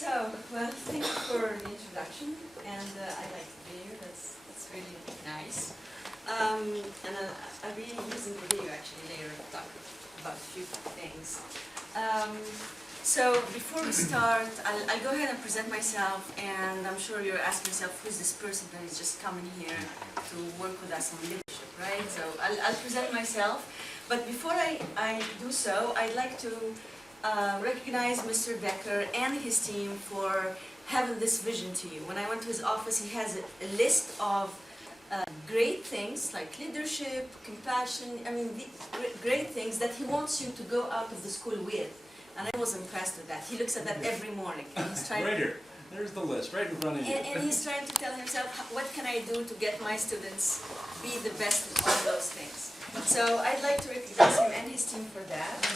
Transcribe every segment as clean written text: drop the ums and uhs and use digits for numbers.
Well, thank you for the introduction, and I like the video. That's really nice. And I'll be using the video actually later to talk about a few things. So before we start, I'll go ahead and present myself, and I'm sure you're asking yourself, who's this person that is just coming here to work with us on leadership, right? So I'll present myself, but before I do so, I'd like to recognize Mr. Decker and his team for having this vision to you. When I went to his office, he has a list of great things like leadership, compassion, great things that he wants you to go out of the school with. And I was impressed with that. He looks at that every morning. And he's trying right here. There's the list, right in front of you. And he's trying to tell himself, what can I do to get my students be the best at all those things? So I'd like to recognize him and his team for that.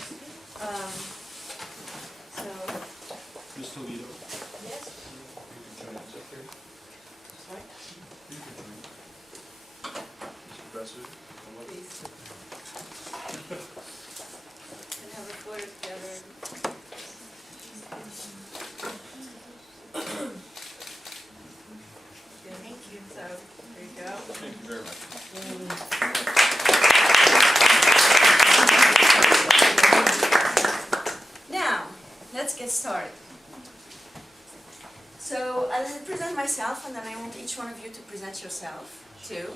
Ms. Toledo. Yes. You can join us up here. Sorry? You can join us. Mr. Professor, come up. Please. And have a photo together. Good, thank you. So there you go. Thank you very much. Now, let's get started. So I'll present myself, and then I want each one of you to present yourself too.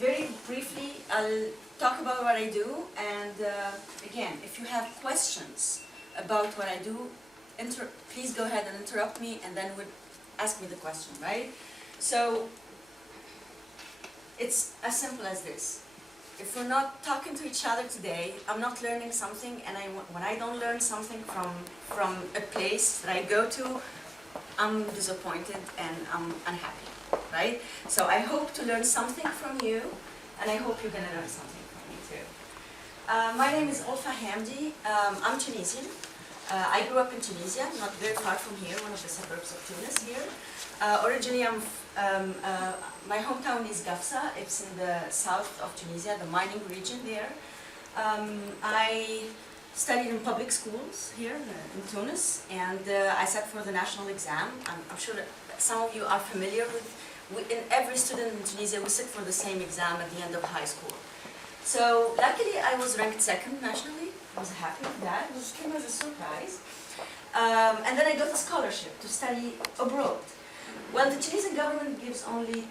Very briefly, I'll talk about what I do, and again, if you have questions about what I do, please go ahead and interrupt me, and then ask me the question, right? So it's as simple as this. If we're not talking to each other today, I'm not learning something, and when I don't learn something from a place that I go to, I'm disappointed and I'm unhappy, right? So I hope to learn something from you, and I hope you're going to learn something from me too. My name is Olfa Hamdi. I'm Tunisian. I grew up in Tunisia, not very far from here, one of the suburbs of Tunis here. Originally, my hometown is Gafsa. It's in the south of Tunisia, the mining region there. I studied in public schools here in Tunis, and I sat for the national exam. I'm sure that some of you are familiar with, in every student in Tunisia, we sit for the same exam at the end of high school. So luckily, I was ranked second nationally. I was happy with that. It came as a surprise. And then I got a scholarship to study abroad. Well, the Tunisian government gives only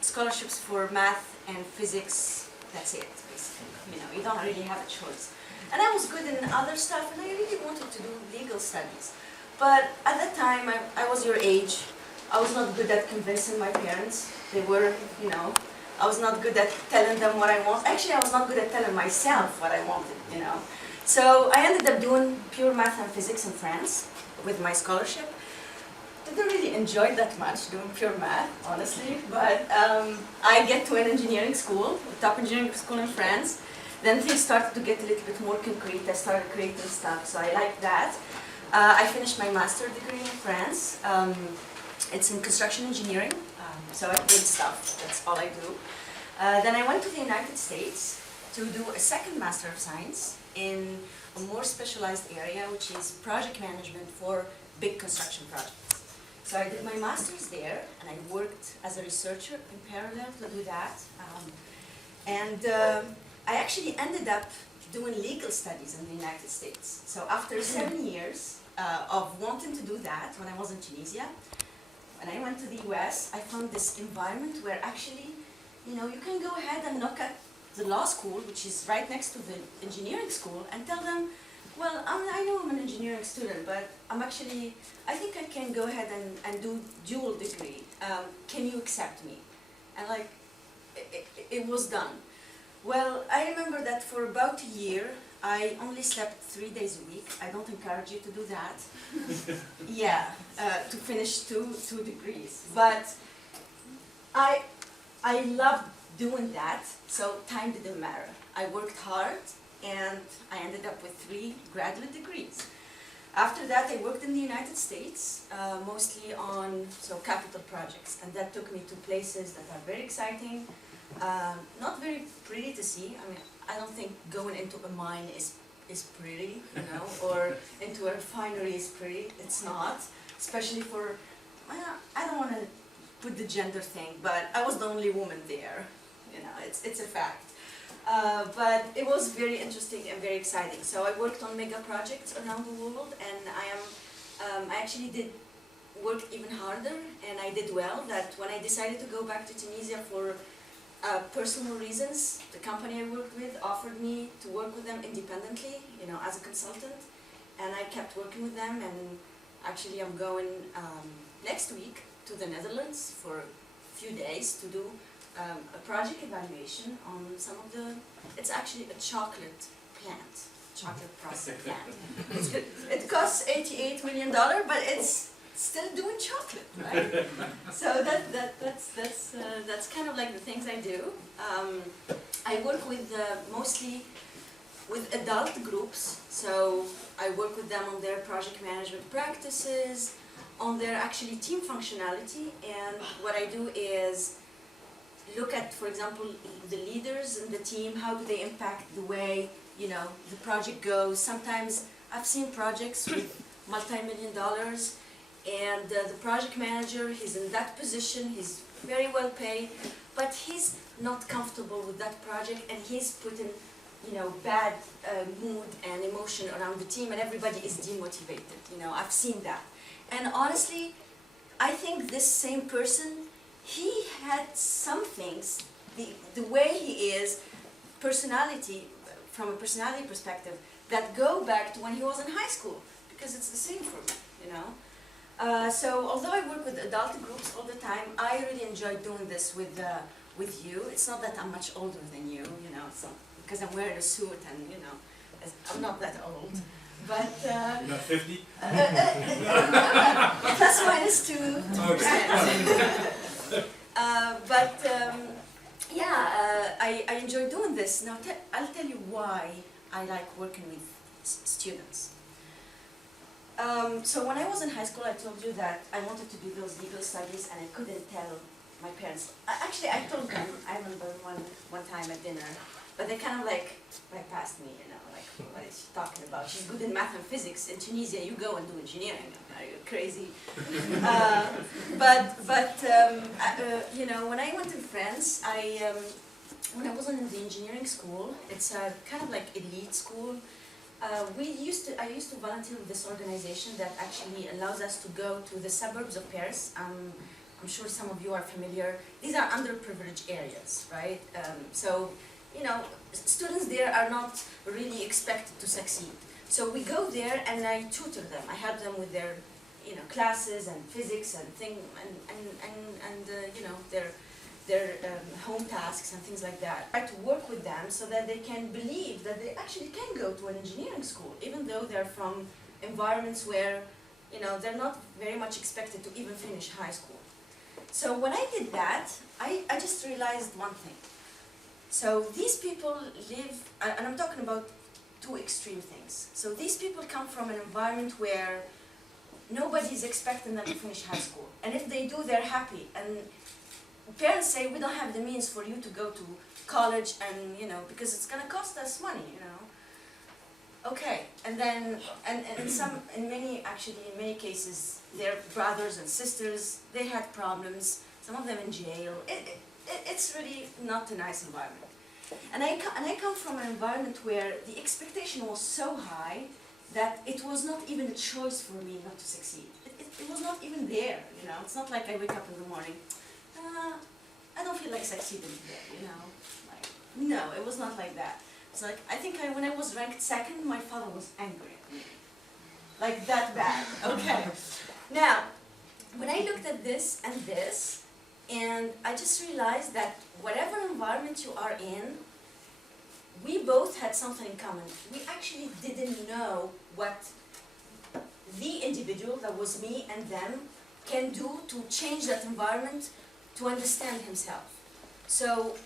scholarships for math and physics. That's it, basically. You don't really have a choice. And I was good in other stuff, and I really wanted to do legal studies. But at that time, I was your age. I was not good at convincing my parents. They were, I was not good at telling them what I want. Actually, I was not good at telling myself what I wanted, So I ended up doing pure math and physics in France with my scholarship. Didn't really enjoy that much doing pure math, honestly, but I get to an engineering school, the top engineering school in France. Then things started to get a little bit more concrete. I started creating stuff, so I liked that. I finished my master's degree in France. It's in construction engineering, so I build stuff, that's all I do. Then I went to the United States to do a second Master of Science in a more specialized area, which is project management for big construction projects. So I did my master's there, and I worked as a researcher in parallel to do that. I actually ended up doing legal studies in the United States. So after 7 years of wanting to do that, when I was in Tunisia, when I went to the US, I found this environment where actually, you can go ahead and knock at the law school, which is right next to the engineering school, and tell them, well, I know I'm an engineering student, but I think I can go ahead and do dual degree. Can you accept me? And it was done. Well, I remember that for about a year, I only slept 3 days a week. I don't encourage you to do that. Yeah, to finish two degrees. But I loved doing that, so time didn't matter. I worked hard, and I ended up with 3 graduate degrees. After that, I worked in the United States, mostly on capital projects, and that took me to places that are very exciting, not very pretty to see. I don't think going into a mine is is pretty, you know, or into a refinery is pretty. It's not, especially for, well, I don't want to put the gender thing, but I was the only woman there, you know, it's a fact. But it was very interesting and very exciting. So I worked on mega projects around the world, and I actually did work even harder, and I did well. That when I decided to go back to Tunisia for personal reasons, the company I worked with offered me to work with them independently, you know, as a consultant, and I kept working with them. And actually, I'm going next week to the Netherlands for a few days to do a project evaluation on some of the, it's actually a chocolate plant, chocolate processing plant. It costs $88 million, but it's still doing chocolate, right? So that's kind of like the things I do. I work with mostly with adult groups, so I work with them on their project management practices, on their actually team functionality, and what I do is look at, for example, the leaders in the team, how do they impact the way, you know, the project goes. Sometimes I've seen projects with multi-million dollars, and the project manager, he's in that position, he's very well paid, but he's not comfortable with that project, and he's putting, you know, bad mood and emotion around the team, and everybody is demotivated. You know, I've seen that. And honestly, I think this same person, he had some things, the way he is, personality, from a personality perspective, that go back to when he was in high school, because it's the same for me, you know. So although I work with adult groups all the time, I really enjoy doing this with you. It's not that I'm much older than you, you know, so, because I'm wearing a suit and, you know, I'm not that old. But You're not 50? plus minus 2. I enjoy doing this. Now I'll tell you why I like working with students. So when I was in high school, I told you that I wanted to do those legal studies, and I couldn't tell my parents. Actually, I told them. I remember one time at dinner, but they kind of like passed me, you know, like, what is she talking about? She's good in math and physics. In Tunisia, you go and do engineering. Are you crazy? You know, when I went to France, when I wasn't in the engineering school, it's a kind of like elite school. I used to volunteer with this organization that actually allows us to go to the suburbs of Paris. I'm sure some of you are familiar. These are underprivileged areas, right? So, you know, students there are not really expected to succeed. So we go there and I tutor them. I help them with their, you know, classes and physics and you know, their home tasks and things like that. I try to work with them so that they can believe that they actually can go to an engineering school, even though they're from environments where, you know, they're not very much expected to even finish high school. So when I did that, I just realized one thing. So these people live, and I'm talking about two extreme things. So these people come from an environment where nobody's expecting them to finish high school. And if they do, they're happy. And parents say, we don't have the means for you to go to college, and, you know, because it's going to cost us money, you know. Okay, and then, and in many cases, their brothers and sisters, they had problems, some of them in jail. It's really not a nice environment. And I come from an environment where the expectation was so high that it was not even a choice for me not to succeed. It was not even there, you know. It's not like I wake up in the morning, I don't feel like succeeding today, you know. Like, no, it was not like that. It's like, I think when I was ranked second, my father was angry at me. Like that bad, okay. Now, when I looked at this, and I just realized that whatever environment you are in, we both had something in common. We actually didn't know what the individual, that was me and them, can do to change that environment to understand himself. So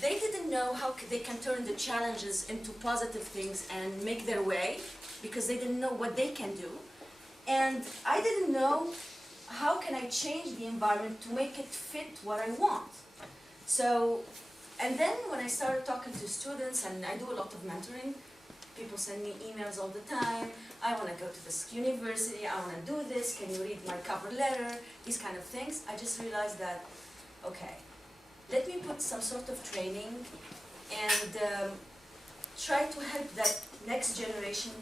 they didn't know how they can turn the challenges into positive things and make their way, because they didn't know what they can do. And I didn't know how can I change the environment to make it fit what I want. So, and then when I started talking to students, and I do a lot of mentoring, people send me emails all the time. I want to go to this university. I want to do this. Can you read my cover letter? These kind of things. I just realized that, okay, let me put some sort of training and try to help that next generation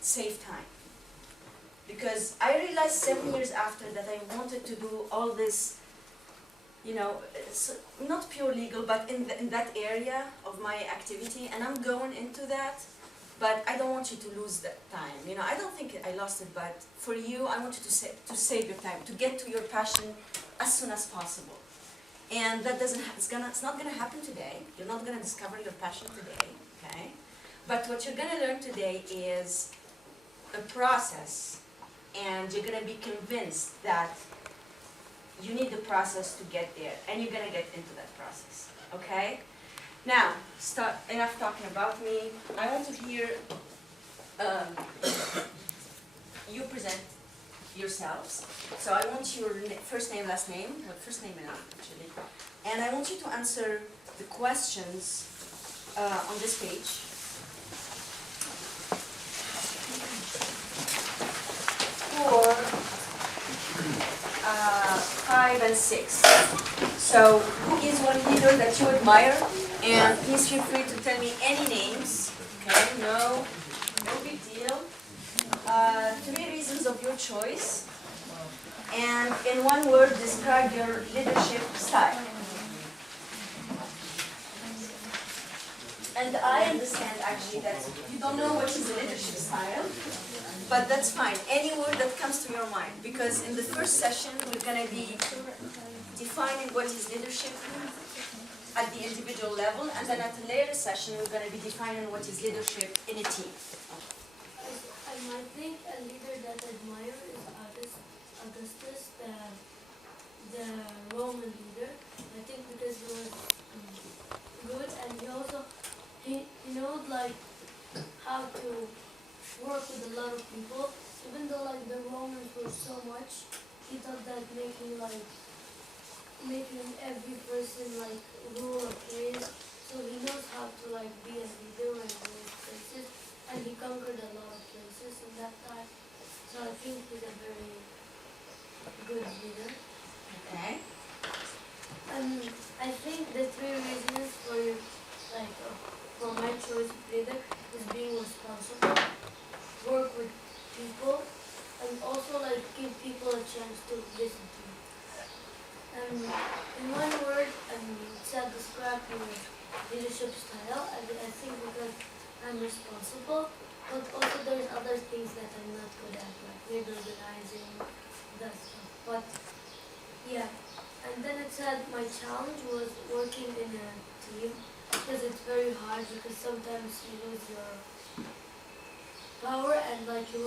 save time. Because I realized 7 years after that I wanted to do all this, you know, it's not pure legal, but in that area of my activity, and I'm going into that, but I don't want you to lose that time. You know, I don't think I lost it, but for you, I want you to save your time, to get to your passion as soon as possible. And that doesn't, it's not gonna happen today. You're not gonna discover your passion today, okay? But what you're gonna learn today is a process, and you're gonna be convinced that you need the process to get there, and you're gonna get into that process, okay? Now, enough talking about me. I want to hear you present yourselves. So I want your first name, last name, well, first name enough, actually. And I want you to answer the questions on this page. For 5 and 6. So, who is one leader that you admire? And please feel free to tell me any names. Okay, no big deal. 3 reasons of your choice. And in 1 word, describe your leadership style. And I understand actually that you don't know what is a leadership style. But that's fine, any word that comes to your mind, because in the first session we're going to be defining what is leadership at the individual level, and then at a later session we're going to be defining what is leadership in a team. I think a leader that I admire is Augustus, the Roman leader. I think because he was good, and he knows like how to work with a lot of people. Even though like the Romans were so much, he thought that making every person like rule a place. So he knows how to like be a leader and go places, and he conquered a lot of places in that time. So I think he's a very good leader. Okay. And I think the 3 reasons for my choice of leader is being responsible, work with people, and also like give people a chance to listen to you. And in 1 word, Sad described my leadership style. I think because I'm responsible, but also there's other things that I'm not good at, like maybe organizing, that stuff. But yeah, and then it said my challenge was working in a team, because it's very hard, because sometimes you lose your power, and like you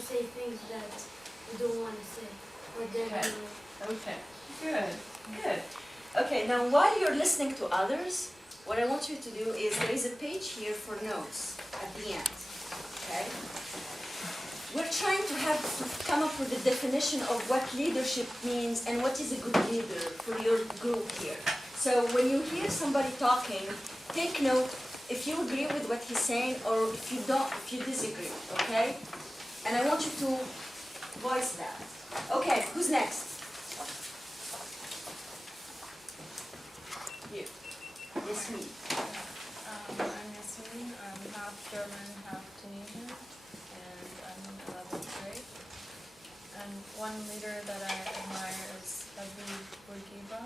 say things that you don't want to say, but they're doing. Okay, good. Okay, now while you're listening to others, what I want you to do is there is a page here for notes at the end, okay? We're trying to come up with a definition of what leadership means and what is a good leader for your group here. So when you hear somebody talking, take note if you agree with what he's saying or if you don't, if you disagree, okay? And I want you to voice that. Okay, who's next? You. Yasmin. I'm Yasmin. I'm half German, half Tunisian, and I'm in 11th grade. And one leader that I admire is Abu Bourguiba,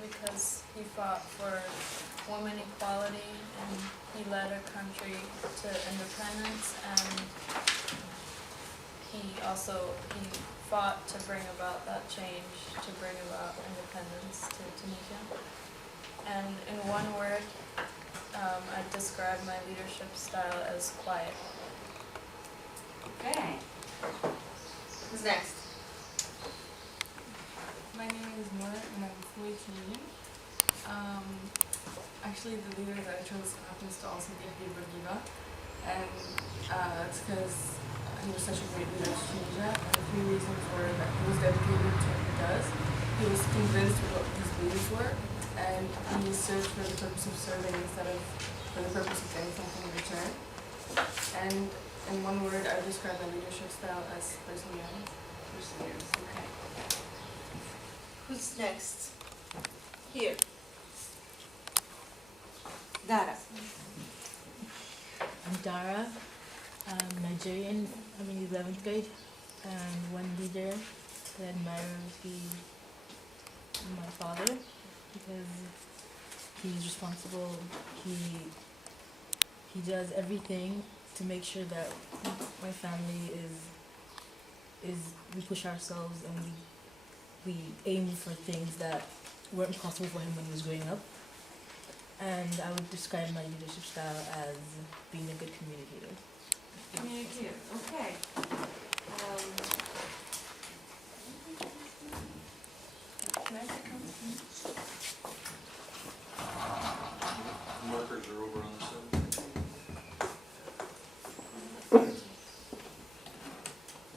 because he fought for women equality and he led a country to independence, and he fought to bring about that change, to bring about independence to Tunisia. And in 1 word, I'd describe my leadership style as quiet. Okay. Who's next? My name is Nora and I'm fully Tunisian. Actually, the leader that I chose happens to also be Abu Bourguiba, and it's because he was such a great leader to Tunisia, and the 3 reasons were that he was dedicated to what he does, he was convinced of what his beliefs were, and he served for the purpose of serving instead of for the purpose of getting something in return. And in one word, I describe my leadership style as perseverance. Perseverance, okay. Who's next? Here. Dara. I'm Dara. I'm Nigerian. I'm in 11th grade. And one leader that I admire would be my father because he's responsible. He does everything to make sure that my family is we push ourselves and we aim for things that weren't possible for him when he was growing up. And I would describe my leadership style as being a good communicator. Communicator, okay. Can I take on? Markers are over on the side.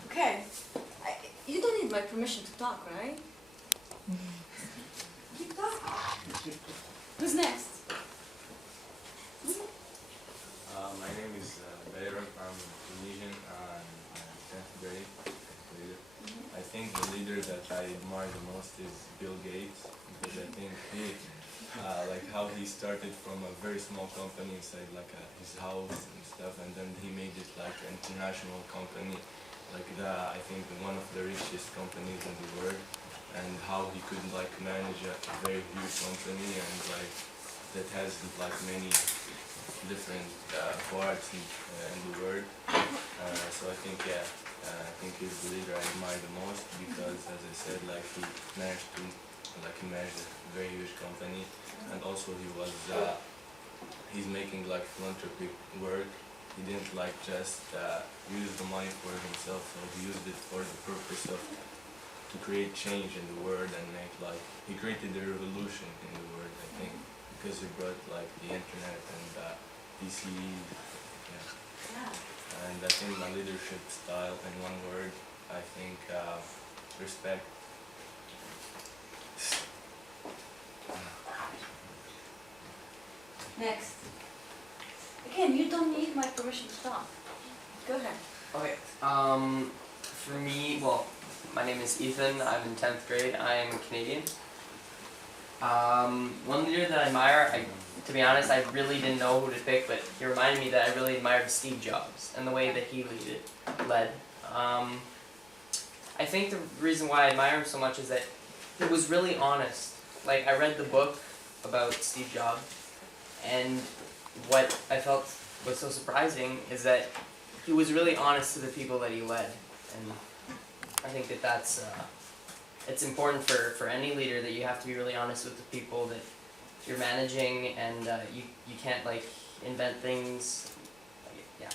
Okay. You don't need my permission to talk, right? Keep talking. Who's next? My name is Bayram. I'm Tunisian. I'm 10th grade. I think the leader that I admire the most is Bill Gates because I think he, like how he started from a very small company inside his house and stuff, and then he made it like an international company, like I think one of the richest companies in the world, and how he could like manage a very huge company and like that has like many different parts in the world. So I think I think he's the leader I admire the most because, as I said, like he managed a very huge company, and also he's making like philanthropic work. He didn't like just use the money for himself, so he used it for the purpose of to create change in the world and make like he created a revolution in the world. I think because he brought like the internet and PC. And I think my leadership style, in one word, I think respect. Next. Again, you don't need my permission to talk. Go ahead. Okay. For me, well, my name is Ethan. I'm in 10th grade. I'm Canadian. One leader that I admire, to be honest, I really didn't know who to pick, but he reminded me that I really admired Steve Jobs and the way that he led. I think the reason why I admire him so much is that he was really honest. Like, I read the book about Steve Jobs, and what I felt was so surprising is that he was really honest to the people that he led. And I think that that's it's important for any leader that you have to be really honest with the people that you're managing, and you can't like invent things. Yeah,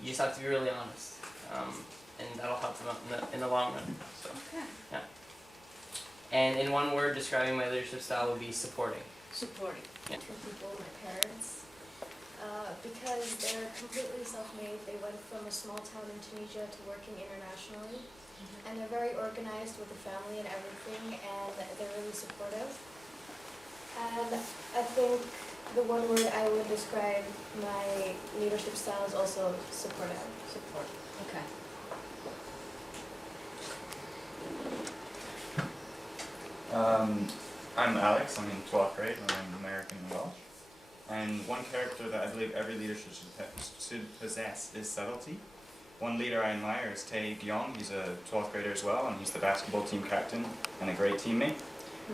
you just have to be really honest, and that'll help them out in the long run. So, Okay. yeah. And in one word, describing my leadership style would be supporting. Supporting. Yeah. For people, my parents, because they're completely self-made. They went from a small town in Tunisia to working internationally, and they're very organized with the family and everything, and they're really supportive. And I think the one word I would describe my leadership style is also supportive. Support. Okay. I'm Alex. I'm in 12th grade. I'm American and Welsh. And one character that I believe every leader should possess is subtlety. One leader I admire is Tae Gyong. He's a 12th grader as well, and he's the basketball team captain and a great teammate.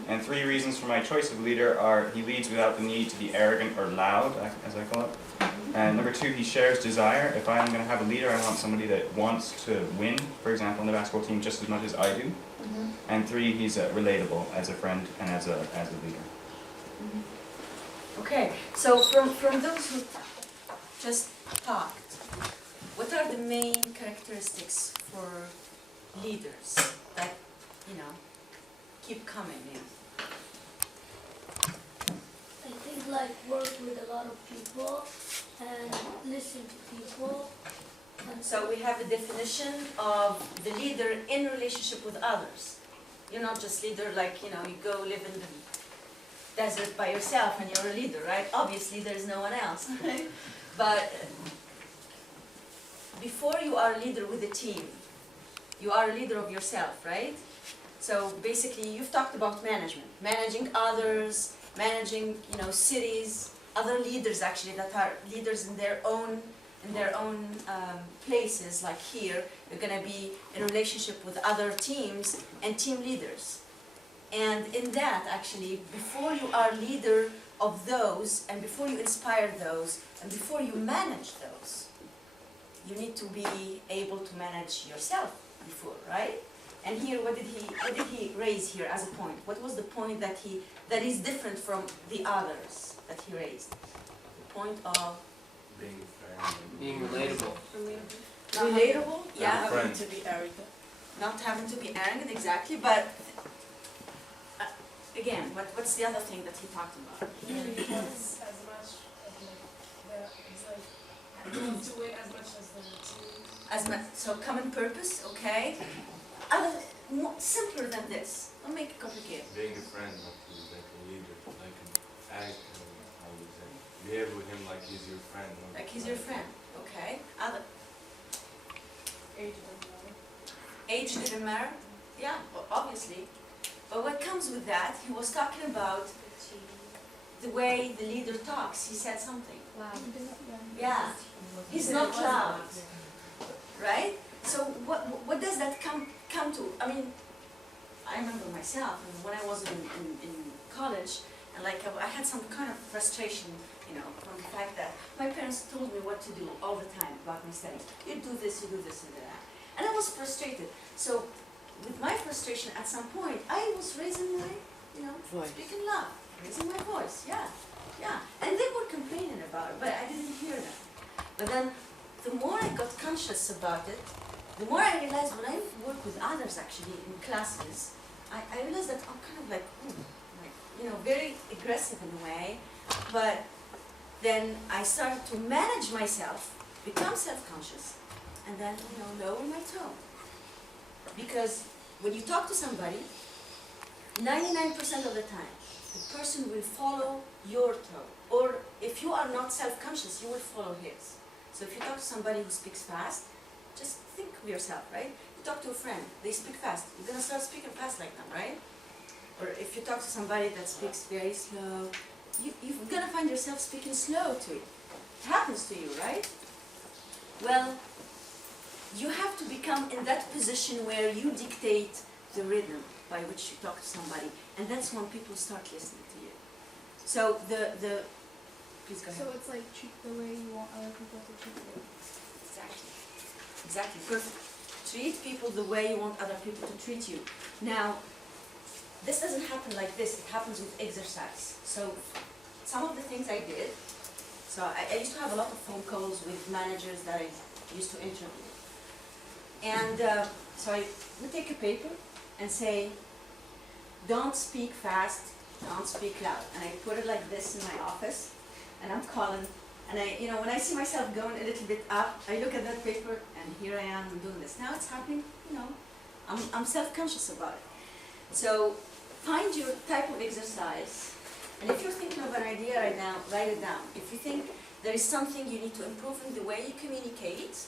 And 3 reasons for my choice of leader are he leads without the need to be arrogant or loud, as I call it. And number 2, he shares desire. If I'm going to have a leader, I want somebody that wants to win, for example, in the basketball team just as much as I do. And 3, he's relatable as a friend and as a leader. Okay, so from those who just talked, what are the main characteristics for leaders that, keep coming in? I think like work with a lot of people and listen to people. So we have a definition of the leader in relationship with others. You're not just leader like, you go live in the desert by yourself and you're a leader, right? Obviously there's no one else, right? But before you are a leader with a team, you are a leader of yourself, right? So basically, you've talked about management, managing others, managing, cities, other leaders actually that are leaders in their own places. Like here, you're going to be in a relationship with other teams and team leaders. And in that, actually, before you are leader of those, and before you inspire those, and before you manage those, you need to be able to manage yourself before, right? And here, what did he raise here as a point? What was the point that is different from the others that he raised? The point of Being fair. Being relatable. relatable, yeah. Not having to be arrogant. Not having to be arrogant, exactly. But again, what's the other thing that he talked about? Because as much as it's like to win as much as the team. So common purpose, okay. Simpler than this. Don't make it complicated. Being a friend, not like a leader, like act, how you say, behave with him like he's your friend. not Like he's your friend, okay. Other Age doesn't matter. age didn't matter, yeah, obviously. But what comes with that? He was talking about the way the leader talks. He said something. Yeah, he's not loud, right? So what does that come to? I mean, I remember myself when I was in college, and like I had some kind of frustration, from the fact that my parents told me what to do all the time about my studies. You do this, and that, and I was frustrated. So with my frustration, at some point, I was raising my, Voice. speaking loud, raising my voice, yeah, and they were complaining about it, but I didn't hear them. But then, the more I got conscious about it, the more I realized when I work with others actually in classes, I realized that I'm kind of like, very aggressive in a way, but then I started to manage myself, become self-conscious, and then, lower my tone. Because when you talk to somebody, 99% of the time, the person will follow your tone. Or if you are not self-conscious, you will follow his. So if you talk to somebody who speaks fast, just think of yourself, right? You talk to a friend, they speak fast. You're going to start speaking fast like them, right? Or if you talk to somebody that speaks very slow, you're going to find yourself speaking slow to it. It happens to you, right? Well, you have to become in that position where you dictate the rhythm by which you talk to somebody. And that's when people start listening to you. So please go ahead. So it's like treat the way you want other people to treat you. Exactly, perfect. Treat people the way you want other people to treat you. Now, this doesn't happen like this, it happens with exercise. So, some of the things I did, so I used to have a lot of phone calls with managers that I used to interview. And so I would take a paper and say, don't speak fast, don't speak loud. And I put it like this in my office, and I'm calling. And when I see myself going a little bit up, I look at that paper, and here I am doing this. Now it's happening, I'm self-conscious about it. So find your type of exercise, and if you're thinking of an idea right now, write it down. If you think there is something you need to improve in the way you communicate,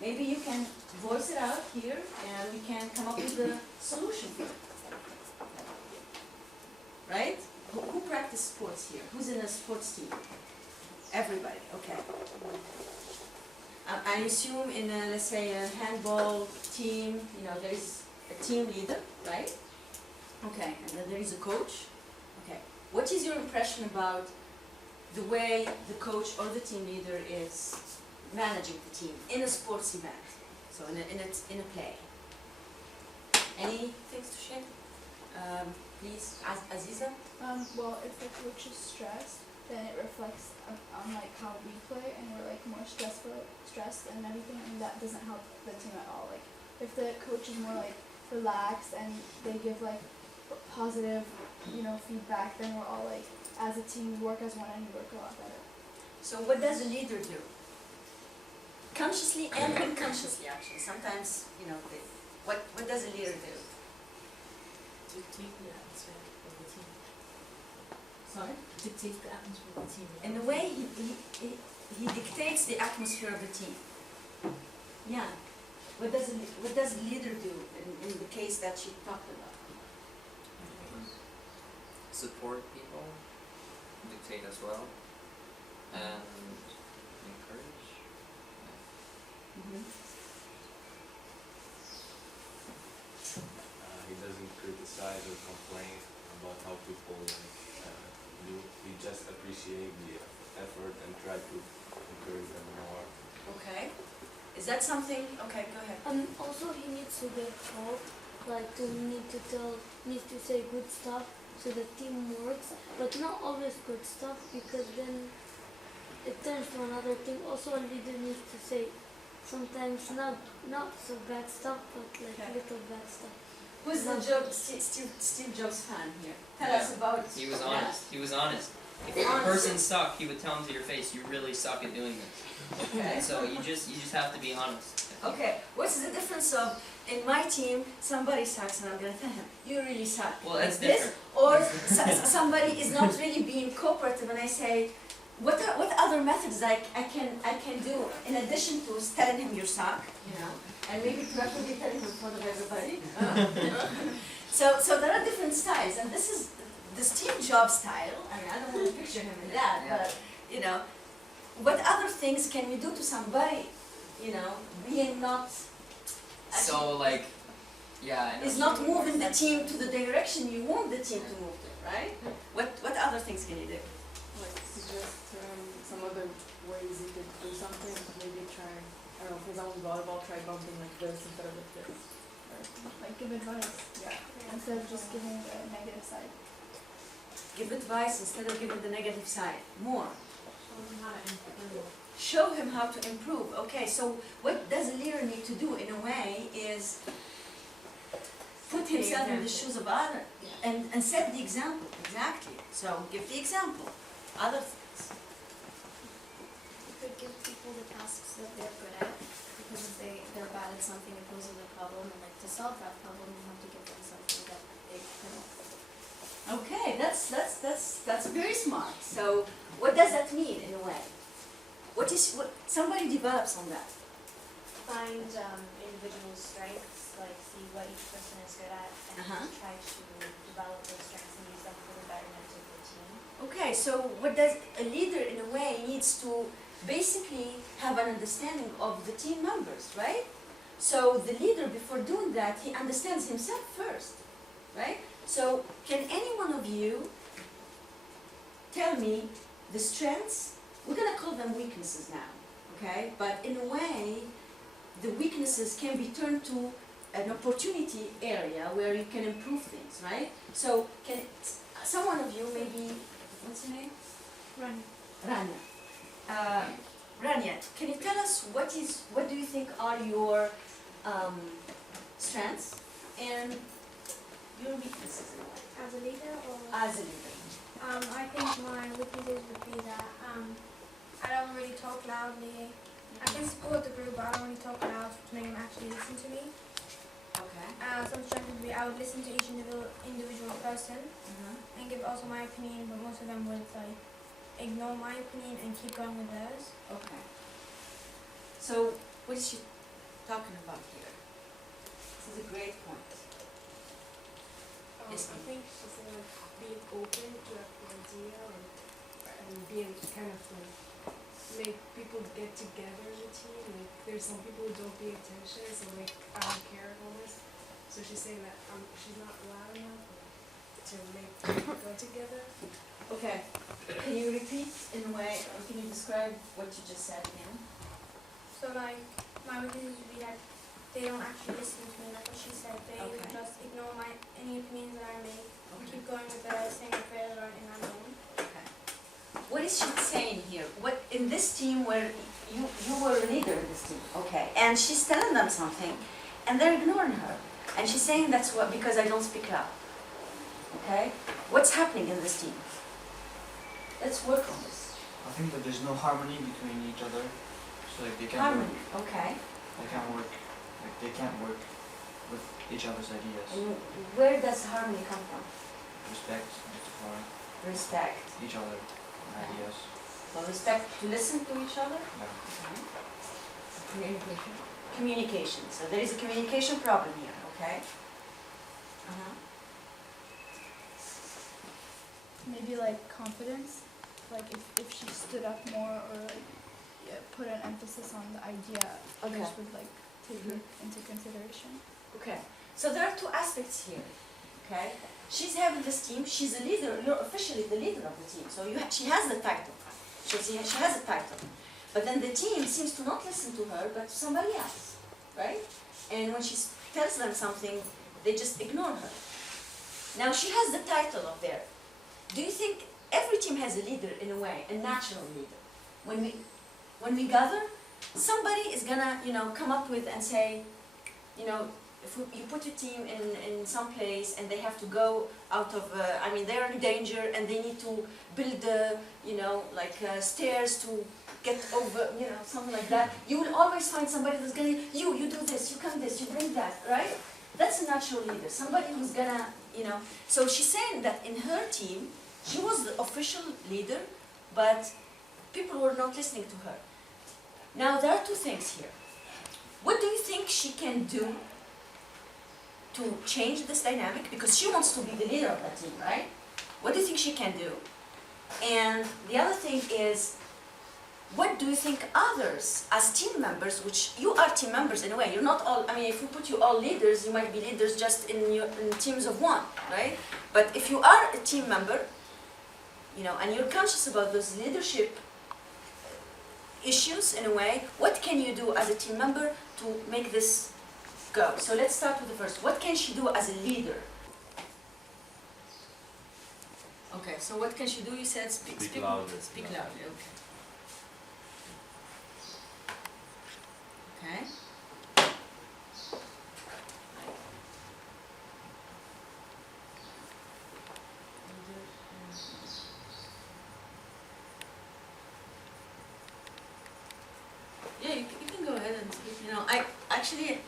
maybe you can voice it out here, and we can come up with a solution for it. Right? Who practices sports here? Who's in a sports team? Everybody, okay. I assume in let's say a handball team, there is a team leader, right? Okay, and then there is a coach. Okay, what is your impression about the way the coach or the team leader is managing the team in a sports event? So in a play. Any things to share? Please, Aziza. Well, if the coach is stressed, then it reflects on like how we play, and we're like more stressed and everything, and that doesn't help the team at all. Like if the coach is more like relaxed and they give like positive, feedback, then we're all like as a team we work as one and we work a lot better. So what does a leader do? Consciously and unconsciously, actually. Sometimes, what does a leader do? Dictate the atmosphere of the team. Sorry? Dictate the atmosphere of the team. In the way he dictates the atmosphere of the team. Yeah. What does the leader do in the case that you talked about? Support people, dictate as well, and encourage. Mm-hmm. He doesn't criticize or complain about how people do. He just appreciates the effort and try to encourage them more. Okay. Is that something? Okay, go ahead. Also he needs to get help, like needs to say good stuff so the team works, but not always good stuff because then it turns to another thing. Also a leader needs to say sometimes not so bad stuff, but like Okay. little bad stuff. Who's the Steve Jobs fan here? Tell us about. He was honest. He was honest. If a person sucked, he would tell him to your face, "You really suck at doing this." Okay. So you just have to be honest. Okay. What's the difference of in my team somebody sucks and I'm gonna tell him you really suck. Well, that's Like this, different. or somebody is not really being cooperative and I say, what other methods I can do in addition to telling him you suck, you know, and maybe preferably telling him in front of everybody. So there are different styles, and this is the Steve Jobs style. I mean, I don't want to picture him in that, but you know, what other things can you do to somebody, you know, being not. So like, yeah. I know. Is not moving the team to the direction you want the team to move to, right? What other things can you do? Like suggest some other ways you could do something. Maybe try, I don't know, for example, volleyball, try bumping like this instead of like this. Like give advice. Yeah. Instead of just giving the negative side. Give advice instead of giving the negative side. More. Show them how to improve. Show him how to improve. Okay, so what does a leader need to do in a way is put himself in the shoes of others and set the example. Exactly. So give the example. Other things. You could give people the tasks that they're good at, because if they're bad at something, it poses a problem, and like to solve that problem, you have to give them something that they can. Okay, that's very smart. So what does that mean in a way? What somebody develops on that? Find individual strengths, like see what each person is good at, and try to develop those strengths and use them for the betterment of the team. Okay, so what does a leader in a way needs to basically have an understanding of the team members, right? So the leader, before doing that, he understands himself first, right? So can any one of you tell me the strengths? We're gonna call them weaknesses now, okay? But in a way, the weaknesses can be turned to an opportunity area where you can improve things, right? So can some one of you maybe, what's your name? Rania. Rania, can you tell us what do you think are your strengths and your weaknesses in life? As a leader or? As a leader. I think my weaknesses would be that I don't really talk loudly. I can support the group, but I don't really talk loud to make them actually listen to me. Okay. Some strengths would be I would listen to each individual person and give also my opinion, but most of them would like ignore my opinion and keep going with theirs. Okay. So what is she talking about here? This is a great point. I think she's like being open to the idea and being kind of like make people get together as a team. Like there's some people who don't pay attention, so like I don't care and all this. So she's saying that she's not loud enough to make people go together. Okay. Can you repeat in a way, or can you describe what you just said again? So like my weaknesses would be that they don't actually listen to me, like what she said. They just ignore any opinions that I make. Keep going with the same affairs or in my own. Okay. What is she saying here? What in this team where you were a leader in this team, okay, and she's telling them something, and they're ignoring her, and she's saying that's what because I don't speak loud. Okay, what's happening in this team? Let's work on this. I think that there's no harmony between each other, so like they can't Harmony. work. Okay. They can't work. Like they can't work with each other's ideas. And where does harmony come from? Respect for Respect. each other ideas. So respect to listen to each other. Yeah. Okay. Communication. communication. So there is a communication problem here, okay? Maybe like confidence, like if she stood up more or like put an emphasis on the idea, others would like take it into consideration. Okay, so there are two aspects here, okay? She's having this team, she's a leader, you're officially the leader of the team, so she has the title. She has a title. But then the team seems to not listen to her, but to somebody else, right? And when she tells them something, they just ignore her. Now she has the title up there. Do you think every team has a leader in a way, a natural leader? When we gather, somebody is gonna, come up with and say, if you put a team in some place and they have to go out of, they're in danger and they need to build, stairs to get over, something like that. You will always find somebody that's gonna, you do this, you come this, you bring that, right? That's a natural leader, somebody who's gonna, So she's saying that in her team, she was the official leader, but people were not listening to her. Now, there are two things here. What do you think she can do to change this dynamic? Because she wants to be the leader of that team, right? What do you think she can do? And the other thing is, what do you think others, as team members, which you are team members in a way, you're not all, if we put you all leaders, you might be leaders just in teams of one, right? But if you are a team member, and you're conscious about those leadership issues in a way, what can you do as a team member to make this go? So let's start with the first. What can she do as a leader? Okay, so what can she do? You said speak louder. Speak loudly, okay. Okay. Yeah, you can go ahead and speak. I actually,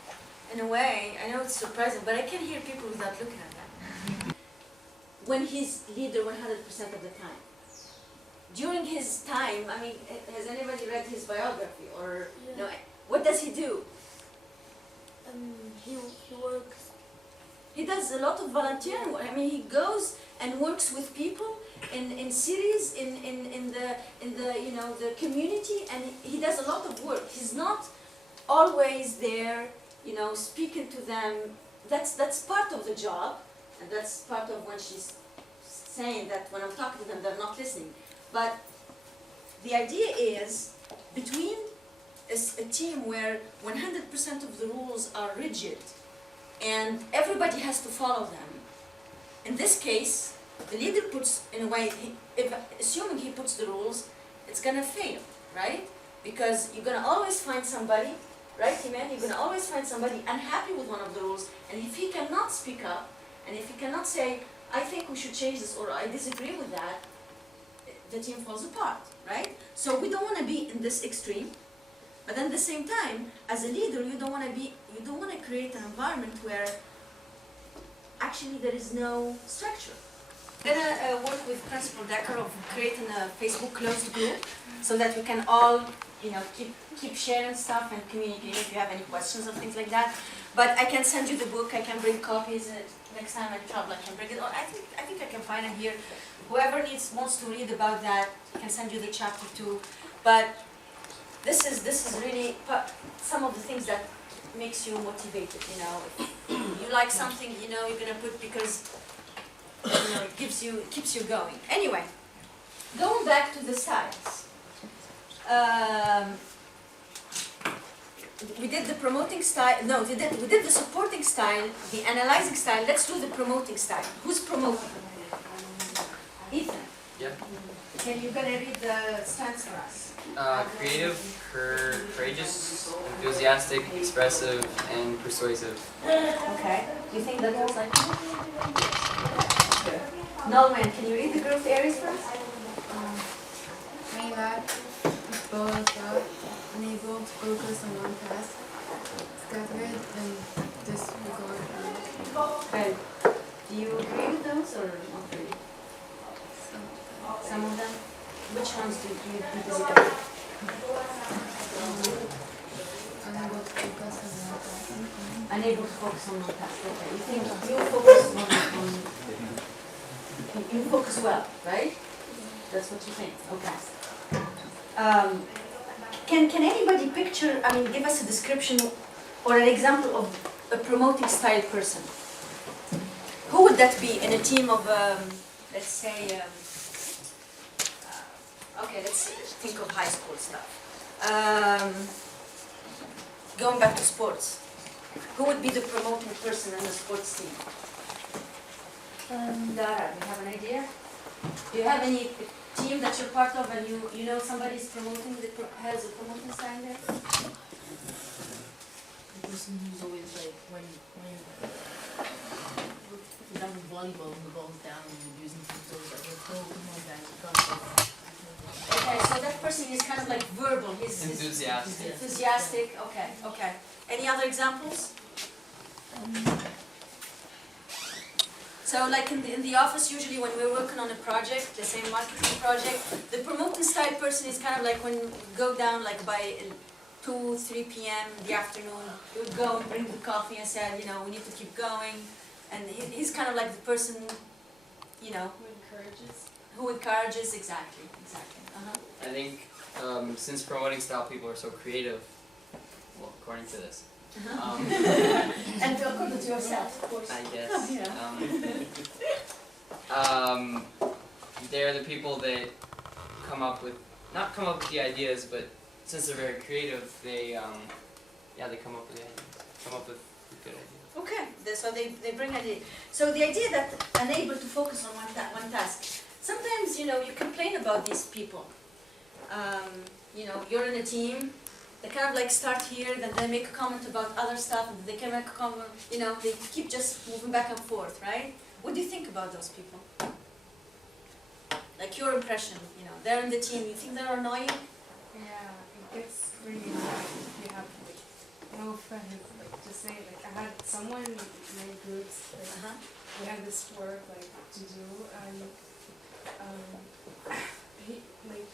in a way, I know it's surprising, but I can hear people without looking at that. When he's leader 100% of the time. During his time, has anybody read his biography or no? What does he do? He works. He does a lot of volunteering work. He goes and works with people in cities, in the community, and he does a lot of work. He's not always there, speaking to them. That's part of the job, and that's part of when she's saying that when I'm talking to them, they're not listening. But the idea is, between a team where 100% of the rules are rigid and everybody has to follow them, in this case, the leader puts, in a way, assuming he puts the rules, it's going to fail, right? Because you're going to always find somebody, right, Iman? You're going to always find somebody unhappy with one of the rules, and if he cannot speak up, and if he cannot say, I think we should change this, or I disagree with that, the team falls apart, right? So we don't want to be in this extreme, but at the same time, as a leader, you don't want to create an environment where actually there is no structure. I'm gonna work with Principal Decker of creating a Facebook closed group so that we can all, keep sharing stuff and communicating if you have any questions or things like that. But I can send you the book. I can bring copies. Next time I travel, I can bring it. Or I think I can find it here. Whoever wants to read about that, I can send you the chapter too. But this is really some of the things that makes you motivated. You like something, you're gonna put because it keeps you going. Anyway, going back to the styles. We did the promoting style. No, we did the supporting style, the analyzing style. Let's do the promoting style. Who's promoting? Ethan. Yep. Can you gonna read the styles for us? Creative, courageous, enthusiastic, expressive, and persuasive. Okay. Do you think that looks like you? Nolman, can you read the growth areas for us? Unable to focus on one task, scattered and disregard. Okay. Do you agree with those or not really? Some of them? Which ones do you disagree? Unable to focus on one task. Unable to focus on one task. Okay. You think you focus you focus well, right? That's what you think. Okay. Can anybody picture? I mean, give us a description or an example of a promoting style person. Who would that be in a team of, let's say, okay, let's think of high school stuff. Going back to sports, who would be the promoting person in the sports team? Dara, do you have an idea? Do you have any team that you're part of and you know somebody's promoting, that has a promoting style there? The person who's always like, when for example, volleyball, when the ball's down and you're using some sort of like, oh, come on guys, we got this. Okay, so that person is kind of like verbal, he's enthusiastic, okay, okay. Any other examples? So like in the office, usually when we're working on a project, the same marketing project, the promoting style person is kind of like when we go down like by 2, 3 p.m. in the afternoon, we would go and bring the coffee and say, you know, we need to keep going. And he's kind of like the person, you know. Who encourages, exactly. I think since promoting style people are so creative, well, according to this, and according to yourself, of course. I guess. Yeah. They're the people that not come up with the ideas, but since they're very creative, they come up with the ideas, good ideas. Okay, so they bring idea. So the idea that unable to focus on one task. Sometimes, you know, you complain about these people. You know, you're in a team, they kind of like start here, then they make a comment about other stuff, and they can make a comment, you know, they keep just moving back and forth, right? What do you think about those people? Like your impression, you know, they're in the team, you think they're annoying? Yeah, it gets really annoying. You have no friends, like just say, like I had someone in my groups, like we had this work like to do, and he like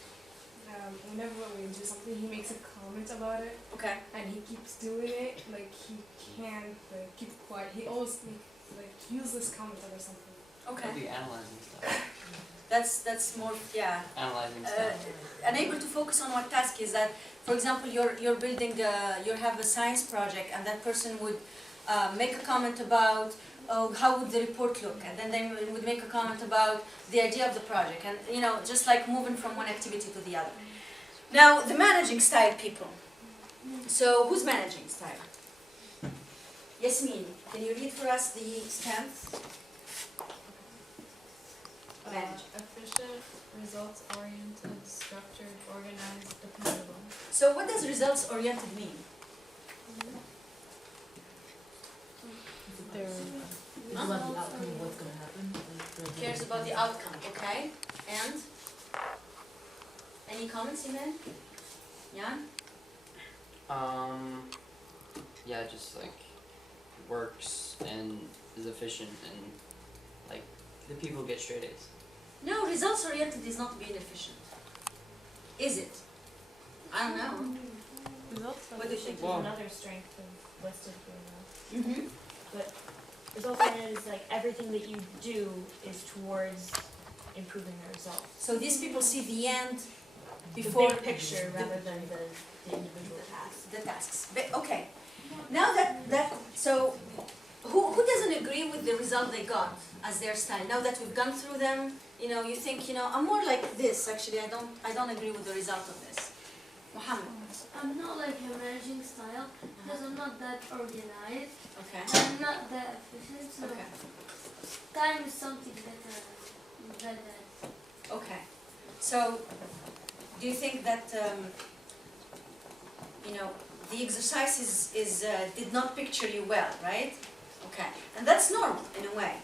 whenever we do something, he makes a comment about it. Okay. And he keeps doing it, like he can't like keep quiet. He always like useless comments or something. Okay. Maybe analyzing stuff. That's more, yeah. Analyzing stuff. Unable to focus on what task is that, for example, you're building, you have a science project, and that person would make a comment about, oh, how would the report look, and then they would make a comment about the idea of the project, and you know, just like moving from one activity to the other. Now, the managing style people. So, who's managing style? Yasmin, can you read for us the strengths? Efficient, results-oriented, structured, organized, dependable. So what does results-oriented mean? It's about the outcome of what's going to happen. Cares about the outcome, okay? And? Any comments, Iman? Jan? Yeah, just like works and is efficient and like the people get straight A's. No, results-oriented is not being efficient. Is it? I don't know. What do you think? There's another strength of listed here now. Mm-hmm. But result-oriented is like everything that you do is towards improving the result. So these people see the end The before big picture rather than the individual tasks. the tasks. But, okay. Now so who doesn't agree with the result they got as their style? Now that we've gone through them, you know, you think, you know, I'm more like this actually. I don't agree with the result of this. Mohammed. I'm not like your managing style because I'm not that organized. Okay. I'm not that efficient. So Okay. time is something that that. Okay. So do you think that you know, the exercise did not picture you well, right? Okay. And that's normal in a way,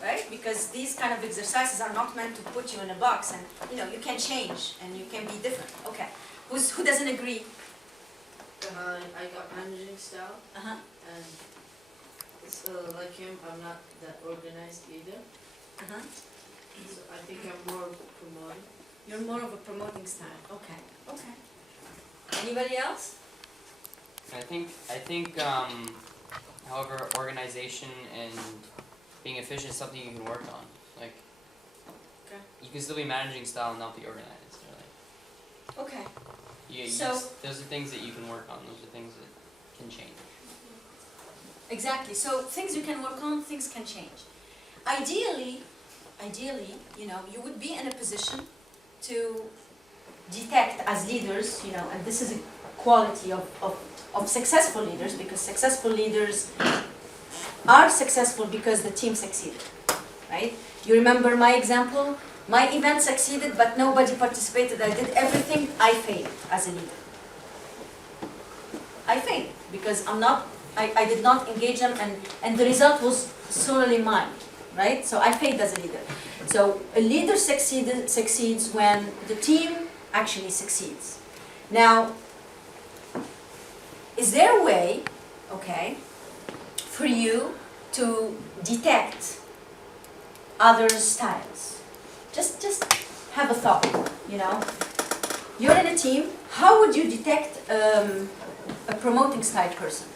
right? Because these kind of exercises are not meant to put you in a box, and you know, you can change and you can be different. Okay. Who doesn't agree? I got managing style, and it's like him. I'm not that organized either. So I think I'm more promoting. You're more of a promoting style. Okay. Okay. Anybody else? I think, however, organization and being efficient is something you can work on. Like, Okay. you can still be managing style and not be organized. Really. Okay. Yeah. Those are things that you can work on. Those are things that can change. Exactly. So things you can work on, things can change. Ideally, you know, you would be in a position to detect as leaders, you know, and this is a quality of successful leaders, because successful leaders are successful because the team succeeded, right? You remember my example? My event succeeded, but nobody participated. I did everything. I failed as a leader. I failed because I did not engage them, and the result was solely mine, right? So I failed as a leader. So a leader succeeds when the team actually succeeds. Now, is there a way, okay, for you to detect other styles? Just have a thought, you know? You're in a team, how would you detect a promoting style person?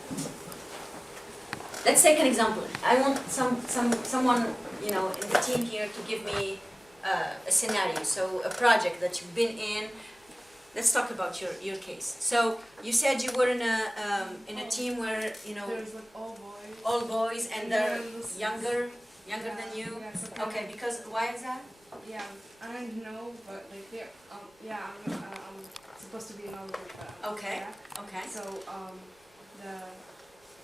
Let's take an example. I want someone, you know, in the team here to give me a scenario, so a project that you've been in. Let's talk about your case. So you said you were in a team where, you know, There's like all boys and they're Yeah, younger than you. Yeah, so Okay, because why is that? Yeah, I don't know, but like they're I'm supposed to be in all of it. Okay, Yeah. okay. So the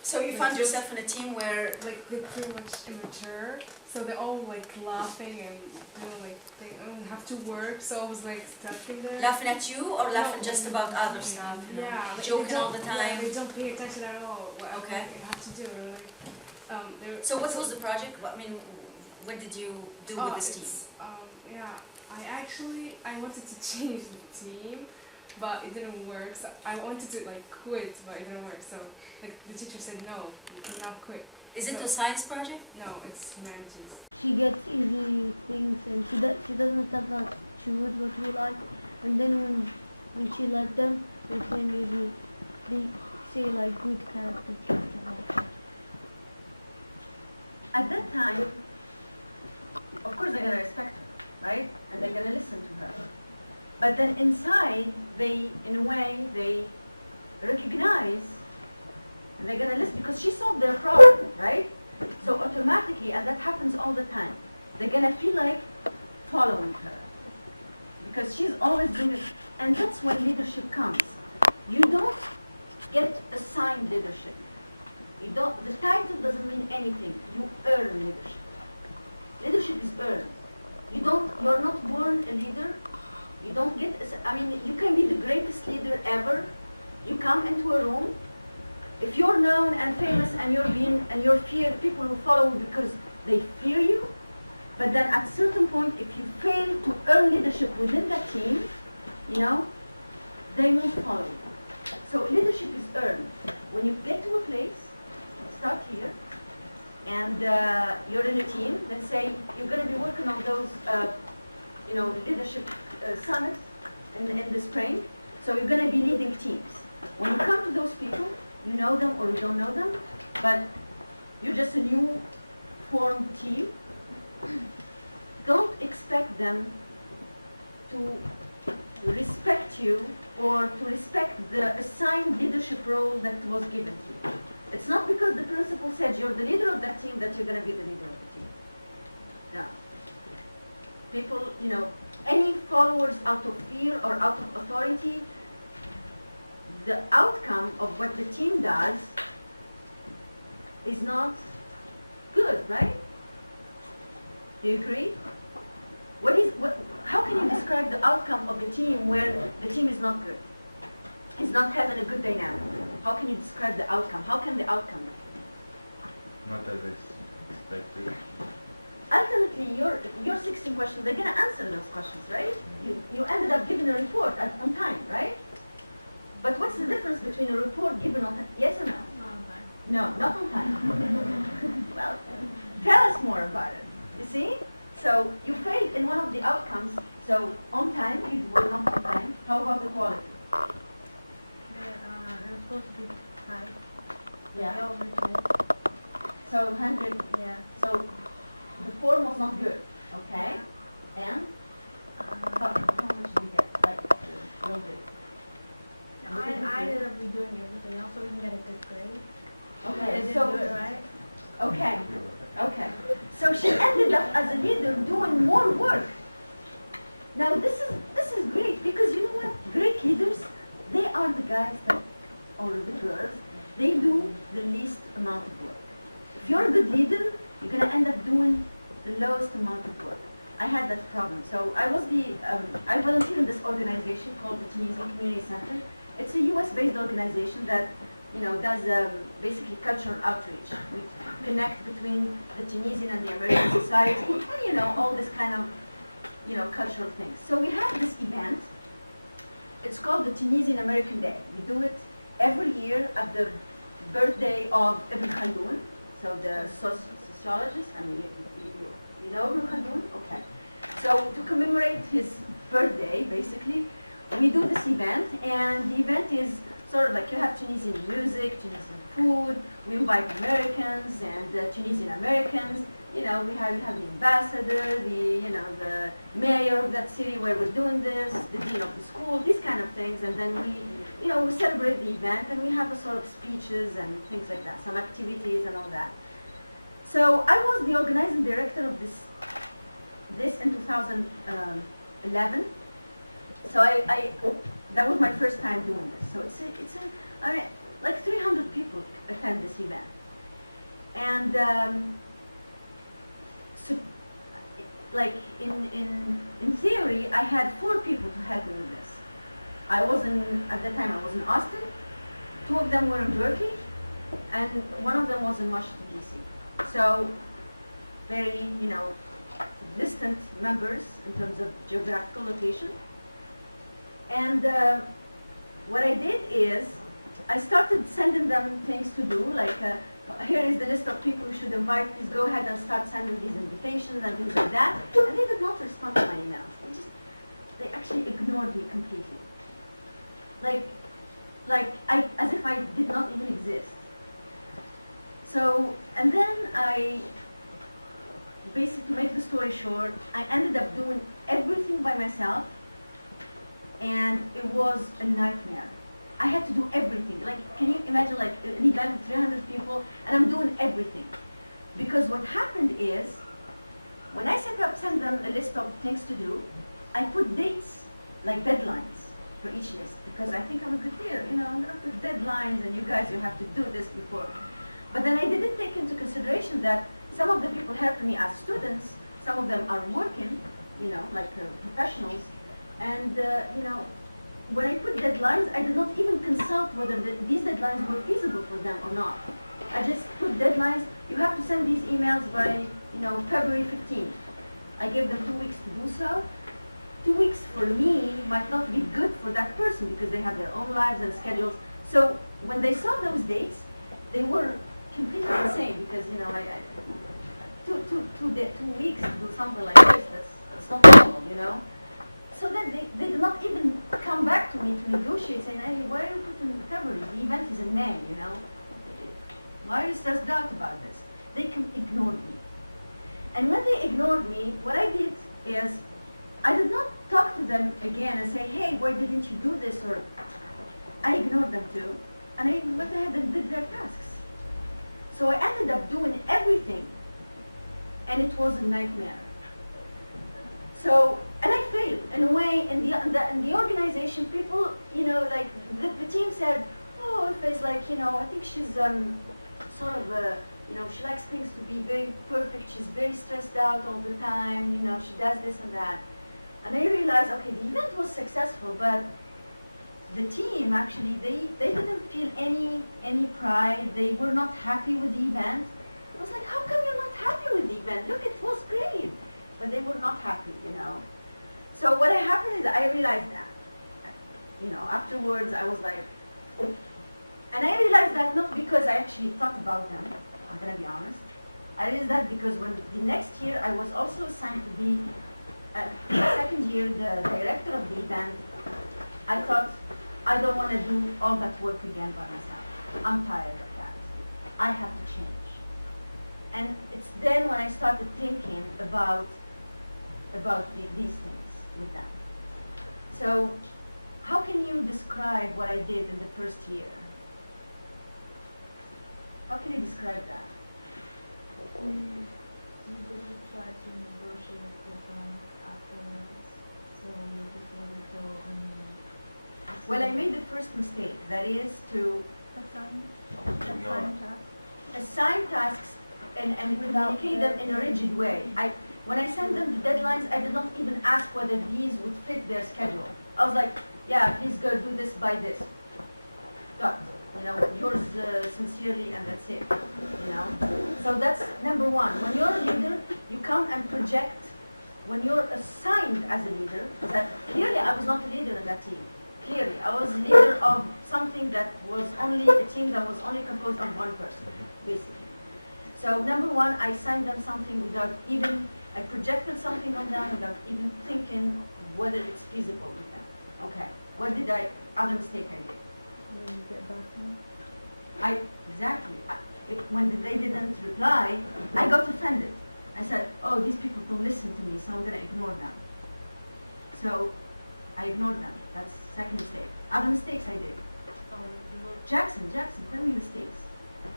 So you found yourself in a team where, like they're pretty much immature, so they're all like laughing and you know like they don't have to work. So I was like stuck in there. laughing at you or laughing just about other stuff? You know? Yeah, like, Joking they all the don't- time. Yeah, they don't pay attention at all. What Okay. I have to do. Like, So what was the project? I mean, what did you do with this team? I wanted to change the team, but it didn't work. So I wanted to like quit, but it didn't work. So like the teacher said, no, you cannot quit. Is it a science project? No, it's humanities. She gets easily things, and she doesn't tell us choose what we like, and then when she let them, they say maybe they say like good character traits and like that. At that time, of course they're gonna respect her, right? And they're gonna listen to her. But then inside, in a way, they recognize, and they're gonna listen because she solved their problem, right? So automatically, and that happens all the time, they're gonna feel like following her because she's always doing it. And that's when leadership comes. You don't get assigned leadership. The title doesn't mean anything. You earn leadership. Leadership is earned. You're not born a leader. You don't get, I mean, you can be the greatest leader ever. You come into a room. If you're known and famous and you're feared, people will follow you because they fear you. But then at a certain point, if you fail to earn leadership within that team, you know, they won't follow you. So leadership is earned. When you get to a place, start here, and you're in a team. Let's say you're going to be working on those, you know, leadership summits in the spring. So you're going to be leading teams. When you come to those people, you know them or you don't know them, but you're just a new formed team. Don't expect them to respect you or to respect the assigned leadership role that was given to you. It's not because the principal said you're the leader of that team that you're going to be the leader of the team. No. People, you know, any followers out of fear or out of authority, the outcome of what the team does is not good, right? Do you agree? How can you describe the outcome of a team where the team is not good? Is not having a good dynamic? How can you describe the outcome? How can the outcome be? Not as expected. Ultimately, your 16 questions, they're going to answer those questions, right? You ended up giving a report on time, right? But what's the difference between a report given on time? Yes or no? Not on time. No, not on time. Well, tell us more about it. You see? So you failed in one of the outcomes. So on time, you were not on time. How about the quality? It was supposed to be Hi. Yeah. Over to So 100. Yeah. So the form was not good. Okay. And how much did you get? Like real good. I ended up redoing everything else so we can get a good grade. I Okay. didn't So do it right. okay. Okay. So she ended up as a leader doing more work. Now this is great because you know what? Great leaders, they are the guys that, or the girls, they do the least amount of work. If you're a good leader, you're gonna end up doing the lowest amount of work. I had that problem. So I was I volunteered in this organization called the Tunisian Community Center. It's a US-based organization that, you know, does basically cultural outreach. We connect between the Tunisian and the American society, and you know, all this kind of, you know, cultural things. So we have this event. It's called the Tunisian American Day. We do it every year at the birthday of Ibn Khaldun, so the sociologist. I mean, you know Ibn Khaldun? Okay. So to commemorate his birthday, basically, we do this event, and the event is sort of like you have Tunisian music, Tunisian food. We invite Americans and Tunisian Americans. You know, we have the ambassador, the mayor of that city where we're doing this, the dean of the school, these kind of things, and then we celebrate the event and we have a sort of speeches and things like that, some activities and all that. So I was the organizing director of this in 2011. So that was my first time doing this. So I mean, like 300 people attend this event, and so like in theory, I had 4 people to help me with this. At that time I was in Austin, 2 of them were in Berkeley, and 1 of them was in Washington DC. So very, you know, distant members in terms of geographical location. And what I did is I started sending them things to do, like here is the list of people you should invite, please go ahead and start sending these invitations and things like that. And they did not respond to my emails. They actually ignored me completely. As if I did not even exist. So, and then basically, to make the story short, I ended up doing everything by myself, and it was a nightmare. I had to do everything. Like, can you imagine like an event with 300 people, and I'm doing everything? Because what happened is, when I send them a list of things to do, I put dates, like deadlines for each list, because I think I'm a good leader. You know, I'm gonna put deadlines, and you guys, you have to do this before. But then I didn't take into consideration that some of the people helping me as students, some of them are working, you know, like professionals, and you know, when I put deadlines, I did not even consult whether these deadlines were feasible for them or not. I just put deadlines. You have to send these emails by, you know, February 15th. I gave them 2 weeks to do so. 2 weeks for me might not be good for that person because they have their own lives and schedules. So when they saw those dates, they were completely insane because, you know, 2 weeks to do something like this, that's not possible, you know. So then they did not even come back to me to negotiate, saying, hey, why are you putting February? The event is in May, you know. Why are you stressed out about this? They ignored me. And when they ignored me, what I did is, I did not talk to them again and say, hey, why didn't you do this? Or I ignored them too, and I went ahead and did their tasks. So I ended up doing everything, and it was a nightmare. So, and I failed in a way. In the organization, people, you know, like the team said, oh, Olfa is like, you know, I think she's sort of, you know, she likes things to be very perfect. She's very stressed out all the time. You know, she does this and that. And I realized, okay, the event was successful, but the team actually, they didn't feel any pride. They were not happy with the event. I was like, how come you're not happy with the event? Look, it was great. But they were not happy, you know. So what happened is I realized that, you know, afterwards I was like, oh. And I realized that not because I actually thought about them, I'm gonna be honest. I realized that because when the next year I was also assigned to be, the second year, the director of the event, I thought, I don't want to do all that work again by myself. I'm tired of that. I have to change. And it's then when I started thinking about these things with them. So how can you describe what I did in the first year? How can you describe that? You didn't try to negotiate with them afterwards, so you just let it go and... Well, I made the first mistake, that is to Ignore. assign tasks and communicate them in a rigid way. When I sent them the deadlines, I did not even ask whether these would fit their schedule. I was like, yeah, please go do this by this. Dot. You know, yours sincerely, and that's it. You know, so that's number one. When you're a leader, you come and project. When you're assigned as a leader, that clearly I was not a leader in that team. Clearly, I was a leader of something that was only a team that was only composed of one person, basically. So number one, I assigned them something without even, I projected something on them without even thinking whether it's feasible with them. Okay, what did other mistake I did? Get back to them. Exactly. When they didn't reply, I got offended. I said, oh, these people don't listen to me, so I'm gonna ignore them. So I ignored them. That's second mistake. Other mistakes I did. Jackson, tell me mistakes.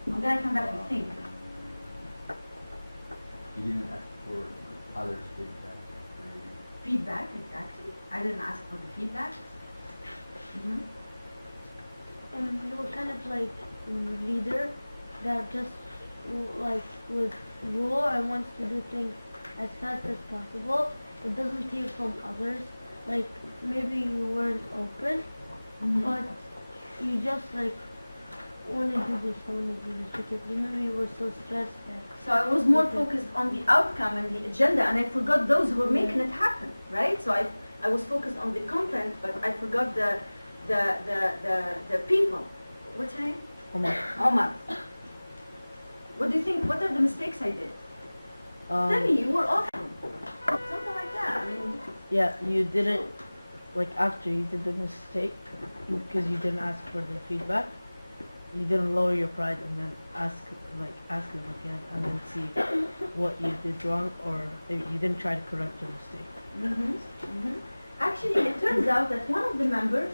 I'm gonna come back and think. You didn't ask for others' feedback, maybe. Feedback, exactly. I didn't ask for the feedback. Mm-hmm. You were kind of like leader that just like with rule and wants to do things as fast as possible. It doesn't take from others. Like maybe you weren't open, but you just like want to do this because maybe you were so stressed that. So I was more focused on the outcome and the agenda, and I forgot those who were making it happen, right? So I was focused on the content, but I forgot the people. What's her name? Omar. What do you think? What are the mistakes I did? Tell me, you were awesome. Something like that. I mean. Yeah, you didn't, like after you did the mistake, because you didn't ask for the feedback, you didn't lower your pride and then ask them again and then see what you did wrong, or you didn't try to correct your mistake. Actually, it turns out that one of the members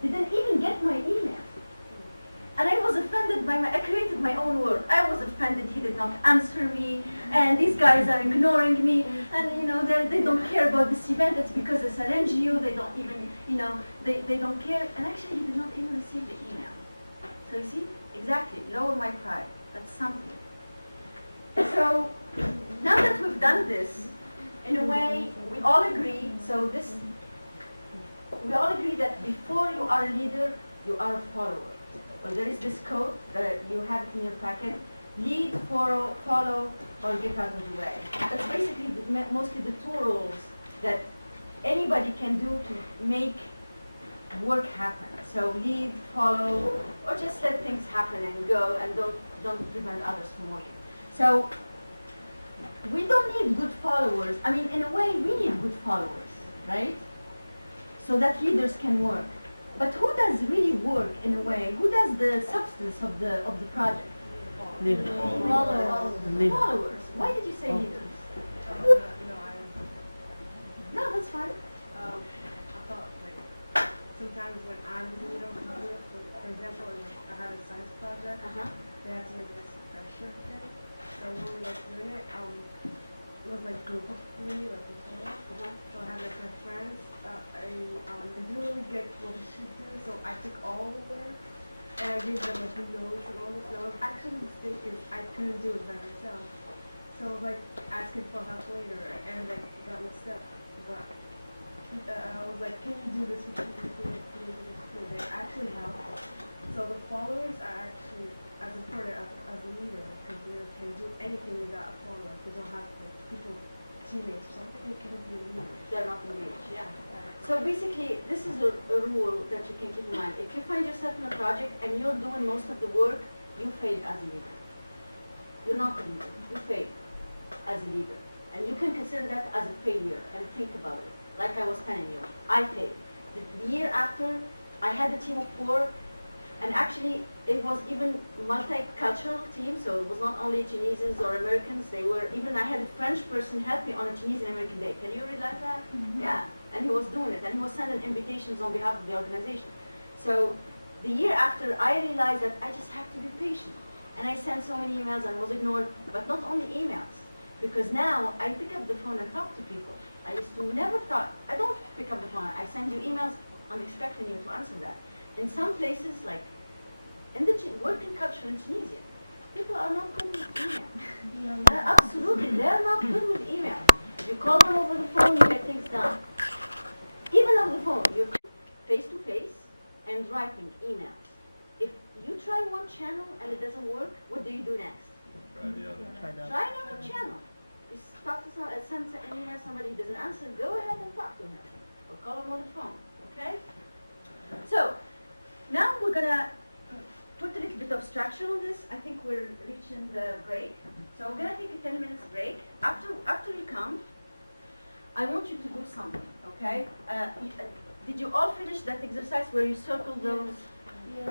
didn't even get my email. And I was offended I created my own word. I was offended he did not answer me, and these guys are ignoring me, and you know, they don't care about this event, it's because it's an NGO, they don't even, you know, they don't care, and actually he did not even receive the email. So you see, exactly, lower my pride, that's something. So, now that we've done this, in a way, we all agree, we all agree that before you are a leader, you are a follower. Well, there is this code that you have it in your packet: lead, follow, or get out of the way. That's basically mostly the two rules that anybody can do to make work happen. So lead, follow, or just let things happen and go, and don't prevent others from working. So we don't need good followers. I mean, in a way, we need good followers, right? So that leaders can work. But who does really work in a way? Who does the substance of the project? Leaders. Followers. Why did you say leaders? No, that's fine. I thought like sometimes when I'm the leader of the group, for example, I had a science project, they had to make this pressure thing. So when we were doing it, it was like group of three, like before. So I had like my friends. I didn't really get what we should do, so I took all the work and I gave them like notes and all this. So actually the mistake is I couldn't do it by myself. So I was like asking for help later and like got mixed up. But I was like, can you do this with me? Can you do this too? They actually helped. So the followers are actually as important as a leader, because the leader can do anything without a follower. They don't have like, people, teammates or something. They can be a leader. They're not engaged, yeah. So basically, this is a rule that you can keep in mind. If you find yourself in a project and you're doing most of the work, you failed as a leader. You're not a leader. You failed as a leader. And you can consider that as a failure and think about it. Like I was telling you, I failed. The year after, I had a team of 4, And actually, it was even multicultural team, so it was not only Tunisians or Americans. They were even, I had a French person help me on a Tunisian American Day. Can you realize that? Yeah, and he was doing it, and he was sending invitations on behalf of the organization. So the year after, I realized that I just have to be patient. And I sent so many emails and was ignored, but not only emails, because now I pick up the phone and talk to people. I used to never talk. I don't pick up the phone. I send you emails. I'm expecting you to answer that. In some places, like in the working culture in Tunisia, people are not good with email. Absolutely, they're not good with email. You call them over the phone, you get things done. Even over the phone, you're face to face and writing emails. If you try one channel and it doesn't work, what do you do next? Try the other. Try another channel. You talk to send an email, somebody who doesn't answer, go ahead and talk to him or call him on the phone. Okay? So now we're gonna put a little bit of structure on this. I think we're reaching the break. So we're gonna take a 10 minutes break. After you come, I want you to do something, okay? Did you all finish that exercise where you circle those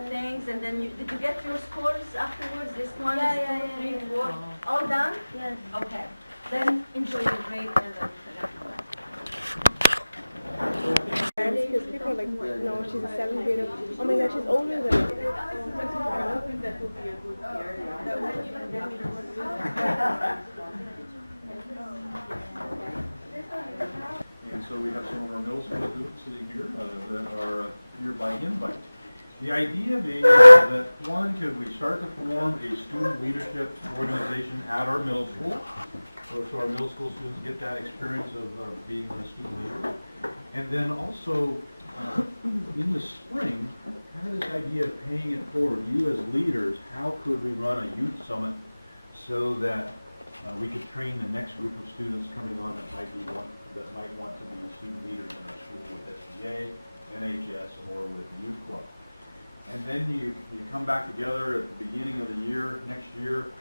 things and then did you get your scores afterwards? This one, two, 3, 4, all done? Yes. Okay. Then enjoy your break and then come back. Because people are like, no, she's a 7th grader. Oh my god, she's older than me. I'm hoping that will be a good And so we have some of our middle school students sitting here that are here by invite. The idea being that, one, could we start to form a student leadership organization at our middle school, so our middle school students get that experience of being a student leader. And then also, in the spring, kind of this idea of paying it forward, you as leaders, how could we run a youth summit so that we could train the next group of students coming on that might want to be student leaders in our school with SBA, NHS, or with Youth Club. And then you come back together at the beginning of the year, next year,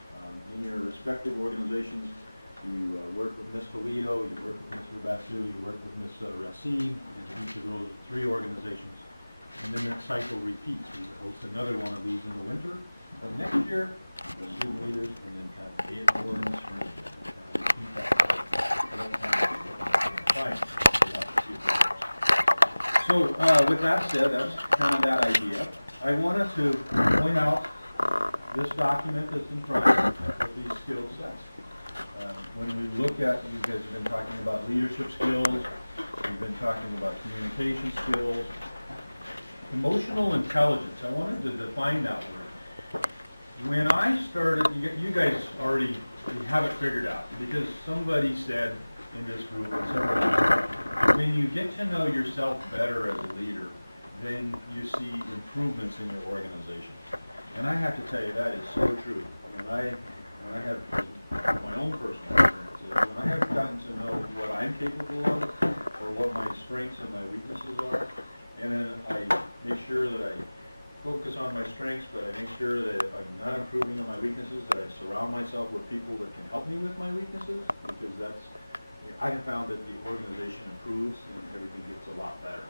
in your respective organizations. You work with Ms. Toledo, you work with Mr. Basu, you work with Ms. Racine, in each of those 3 organizations. And then that cycle repeats. We host another one of these in the winter of next year, the student leaders, and then kind of pay it forward in the spring. Repeat that. So with that said, that's kind of that idea. I wanted to point out this document that's in front of you with these skill sets. When we look at, you guys have been talking about leadership skills, we've been talking about communication skills, emotional intelligence. I wanted to define that word. When I started, you guys already have it figured out because somebody said in this group, and several people, when you get to know yourself better as a leader, then you see improvements in your organization. And I have to tell you, that is so true. When I have my own personal experiences, when I have gotten to know what I'm capable of, or what my strengths and my weaknesses are, and then I make sure that I focus on my strengths, but I make sure that if I'm not improving on my weaknesses, that I surround myself with people that can help me with my weaknesses, because I have found that the organization improves and everything gets a lot better.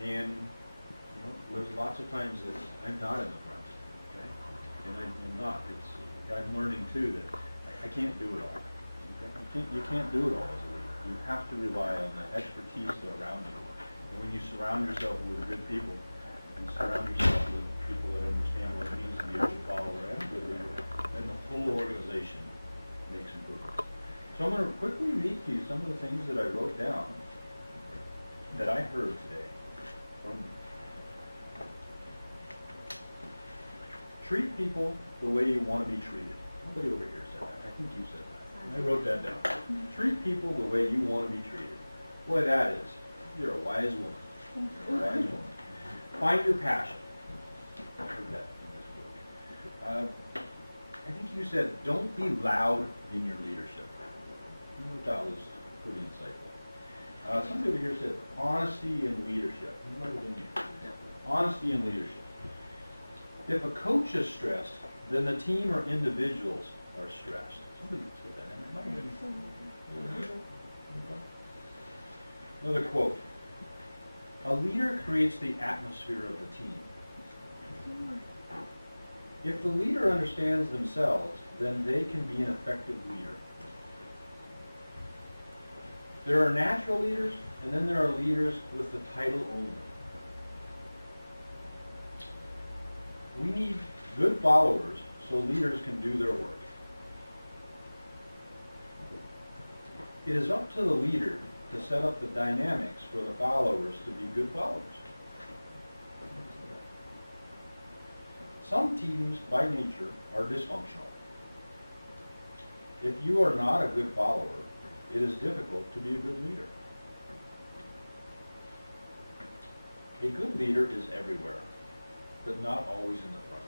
And there's lots of times that I'm not in the front, okay? And I'm not. I'm learning too that I can't do it all. Okay? You can't do it all as a leader. You have to rely on the expertise around you. And when you surround yourself with good people, and surround yourself with people that understand what it means to be a good follower and a good leader, then the whole organization makes improvements. So I'm going to quickly read to you some of the things that I wrote down that I heard today from you. Treat people the way you want to be treated. Nobody over here said that. I think you said that. I wrote that down. Treat people the way you want to be treated. Boy, that is. You're a wise woman. You're a wise woman. Find your passion. I heard that in this book. I think you said, don't be loud in your leadership. I thought that was pretty insightful. Somebody over here said, honesty in leadership. It might have been you. Honesty in leadership. If a coach is stressed, then the team or individuals are stressed. Somebody said that. It might have been. Another quote. A leader creates the atmosphere of the team. If the leader understands themselves, then they can be an effective leader. There are natural leaders, and then there are leaders with the title only. We need good followers so leaders can do their work. It is up to the leader to set up the dynamics for the followers to be good followers. Some teams, by nature, are dysfunctional. If you are not a good follower, it is difficult to be a good leader. A good leader is everywhere, but not always in the front.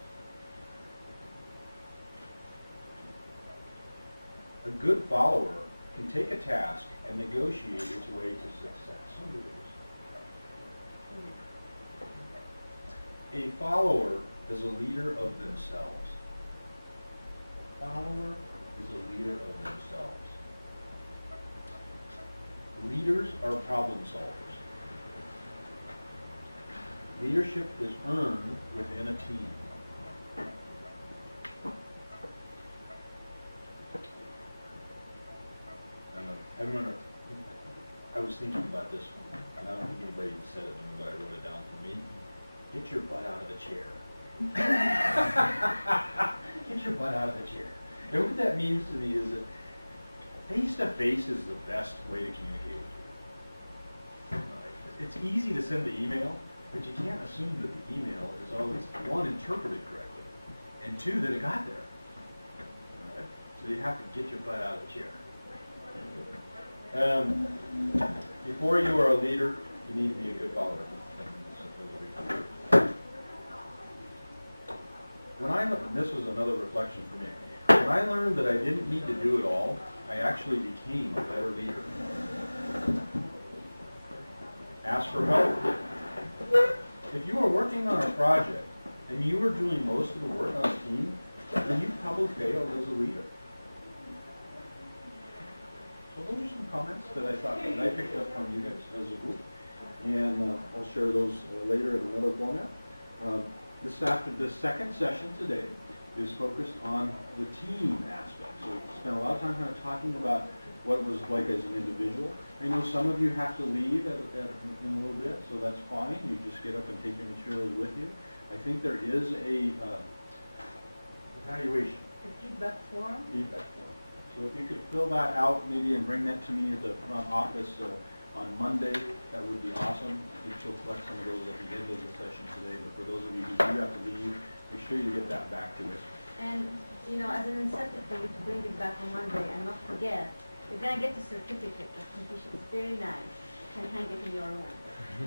A good follower can take a task and negotiate its way to success. A follower is a leader of themselves. A follower is a leader of themselves. Leaders are problem solvers. Leadership is earned within a team. I was thinking about this one, and I don't think anybody said it to me, but I wrote it down for me. Get your butt out of the chair. Get your butt out of the chair. And what that means to me is that face-to-face is the best way to communicate with you. It's easy to send the email, but you can't assume that the email is always, one, interpreted correctly, and two, that it got there. Right? So you have to get your butt out of the chair. Before you are a leader, you need to be a good follower. This was another reflection for me. When I learned that I didn't need to do it all, I actually became a better leader. Ask for help. If you are working on a project and you are doing most of the work on a team, then you probably failed as a leader. So those are some comments that I thought that I picked up from you guys as a group, and I'll share those later in another format. This second session today is focused on the team aspect. So we spent a lot of time kind of talking about what it was like as an individual. I know some of you have to leave in a little bit, so that's fine. You just get up and take your materials with you. I think there is a evaluation. A feedback form? Feedback form. So if you could fill that out maybe and bring that to me at the front office on Monday, that would be awesome. I think she'll collect some of those at the end of the session today, but for those of you who do have to leave, make sure you get that back to us. And, you know, as an incentive for you to bring it back on Monday and not forget, you're going to get the certificate of completion. It's very nice. You can hang it in your room.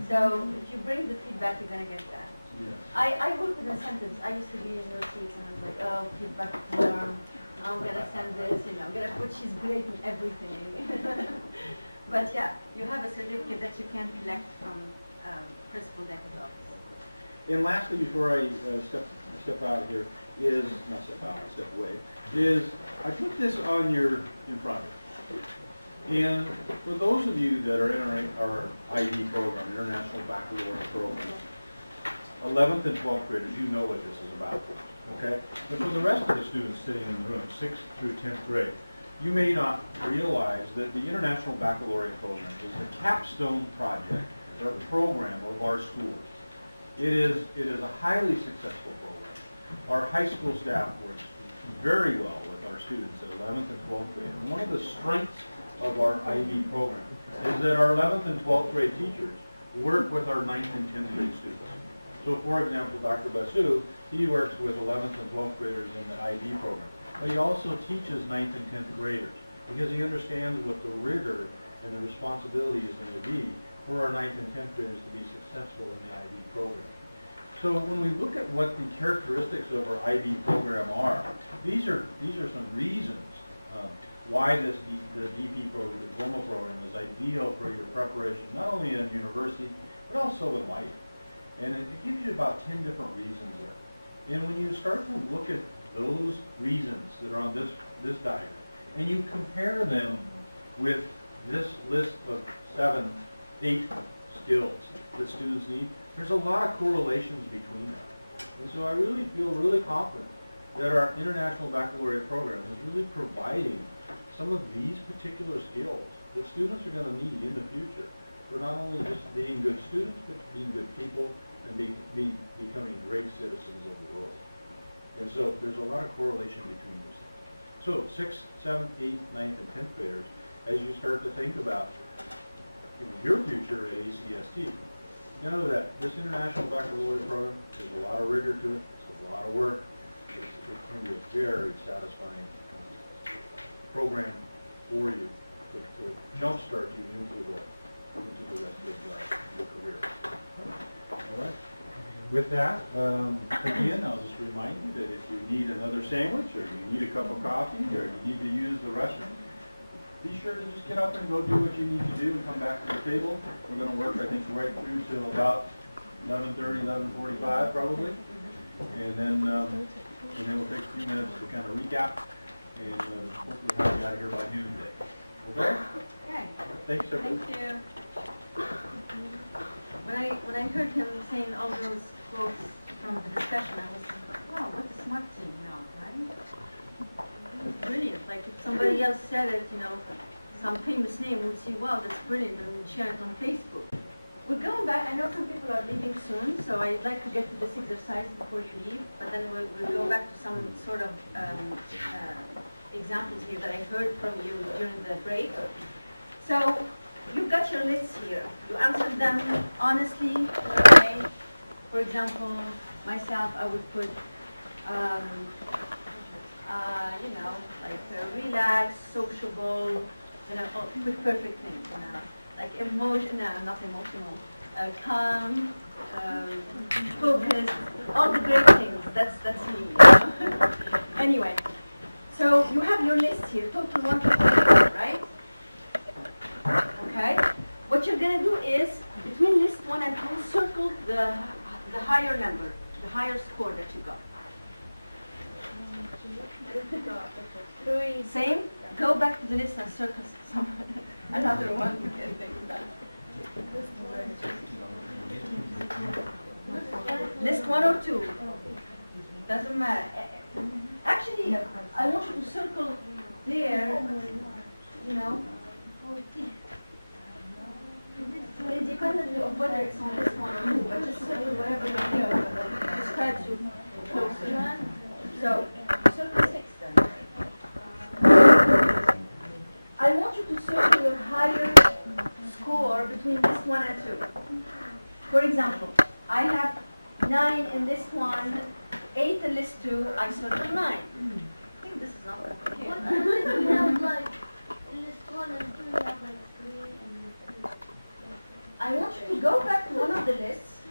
So if you bring the feedback, you're going to get that. Yes. I work with incentives. I used to be in those seats and I was like, oh, feedback form. I'm going to send this, you know, I'm going to put she's great in everything. But yeah, you have a certificate that you can collect from Principal Decker's office. And lastly, before I step out here, is, not step out, step away, is I put this on in front of you. And for those of you that are in our IB program, International Baccalaureate Program, 11th and 12th graders, you know what this is about, okay? But for the rest of the students sitting in the room, 6th through 10th grade, you may not realize that the International Baccalaureate Program is the capstone project or program of our schools. It is a highly successful program. Our high school staff works very well with our students at 11th and 12th grade. And one of the strengths of our IB program is that our 11th and 12th grade teachers work with our 9th and 10th grade students. So for example, Dr. Basu, he works with 11th and 12th graders in the IB program. But he also teaches 9th and 10th graders because he understands what the rigor and the responsibility is going to be for our 9th and 10th graders to be successful in the IB program. So when we look at what the characteristics of our IB program are, these are some reasons why the DP program, the diploma program, is ideal for your preparation, not only in university, but also in life. And it gives you about 10 different reasons there. And when you start to look at those reasons that are on this diagram, and you compare them with this list of 8 skills that students need, there's a lot of correlations between them. And so I really feel really confident that our International Baccalaureate program is really providing some of these particular skills that students are going to need in the future for not only just being good students, but being good people and becoming great citizens of the world. And so there's a lot of correlation between these things. So 6th, 7th, 8th, 9th, and 10th graders, as you start to think about your future at ACST, know that this International Baccalaureate program, there's a lot of rigor to it, it's a lot of work, it can be a very satisfying program for you to jumpstart you into the rest of your career. All right. With that, again, I'll just remind you that if you need another sandwich, or you need a cup of coffee, or you need to use the restroom, be sure to just get up and go do what you need to do and come back to the table. We're going to work, I think, right through till about 11:30, 11:45 probably. And then we'll take a few minutes to kind of recap and hopefully have you out of here by noon day. Okay? Okay. Thanks, everyone. Thank you. When I heard him saying all those quotes from the discussion, I was like, wow, what a smart team now, right? It was brilliant. Like if somebody else said it, some famous name would say, wow, that's brilliant, and would share it on Facebook. We're going back. I know some people are leaving soon, so I'd like to get to this exercise before you leave, but then we'll go back to some sort of examples here that I heard from you during the break. So you've got your lists here. You answered them honestly, okay? For example, myself, I would put, relax, sociable, with perfect things, like not emotional, calm, focused, all the great things. That's me. Anyway, so you have your list here, total 1 to 4, right? Okay. What you're gonna do is between list 1 and 2, circle the higher number, the higher score that you got. Same. Go back to the list and circle another one to get things done. List 1 or 2. Doesn't matter. Actually, I want you to circle there, So independently of whether it's on this one or 2, but just circle whatever you feel that describes you closely. So, circle 6 then. I want you to circle your higher score between list 1 and 2. For example, I have 9 in list 1, 8 in list 2, I circle 9. I think this is not complicated. What you have like list 1 and 2, you have like 3 and 3. I want you to go back to one of the lists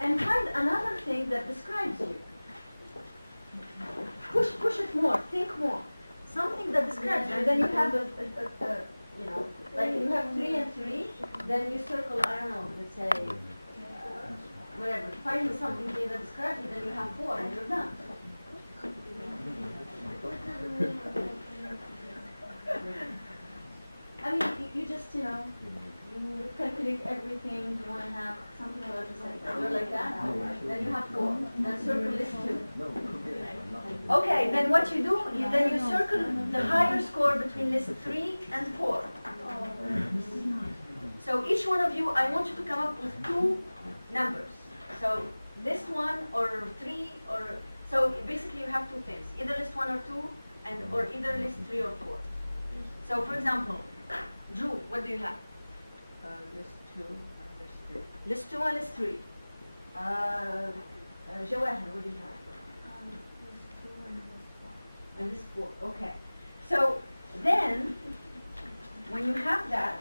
and find another thing that describes you. Push it more, think more. Something that describes you, and then you have like you have 3 and 3, then you circle, I don't know, let's say, whatever. Find something here that describes you, then you have 4 and you're done. I mean, you just, you calculate everything, you want to have something like that, then you have 4, then circle list 2. Okay, then what you do, then you circle the higher score between list 3 and 4. So each one of you, I want you to come up with 2 numbers. So list 1 or 3, so basically you have 2 things, either list 1 or 2, or either list 3 or 4. So for example, Drew, what do you have? List 2 and list 3. List 2 and list 3. Jawahir, what do you have? List 2 and list 1. And list 4, okay. So then, when you have that,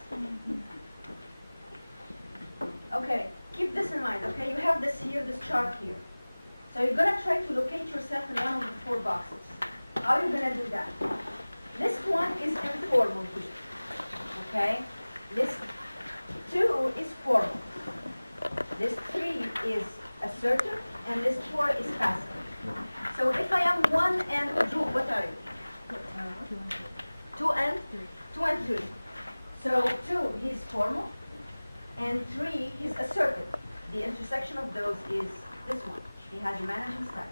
okay, keep this in mind, okay? You have this here, this chart here. So you're going to try to locate yourself in one of the 4 boxes. How are you going to do that? List 1 is informal here, okay? List 2 is formal. List 3 is assertive, and list 4 is passive. So if I am 1 and Drew, what are you? 2 and 3. 2 and 3. So 2, he's formal, and 3, he's assertive. The intersection of those is this one. He has a managing style.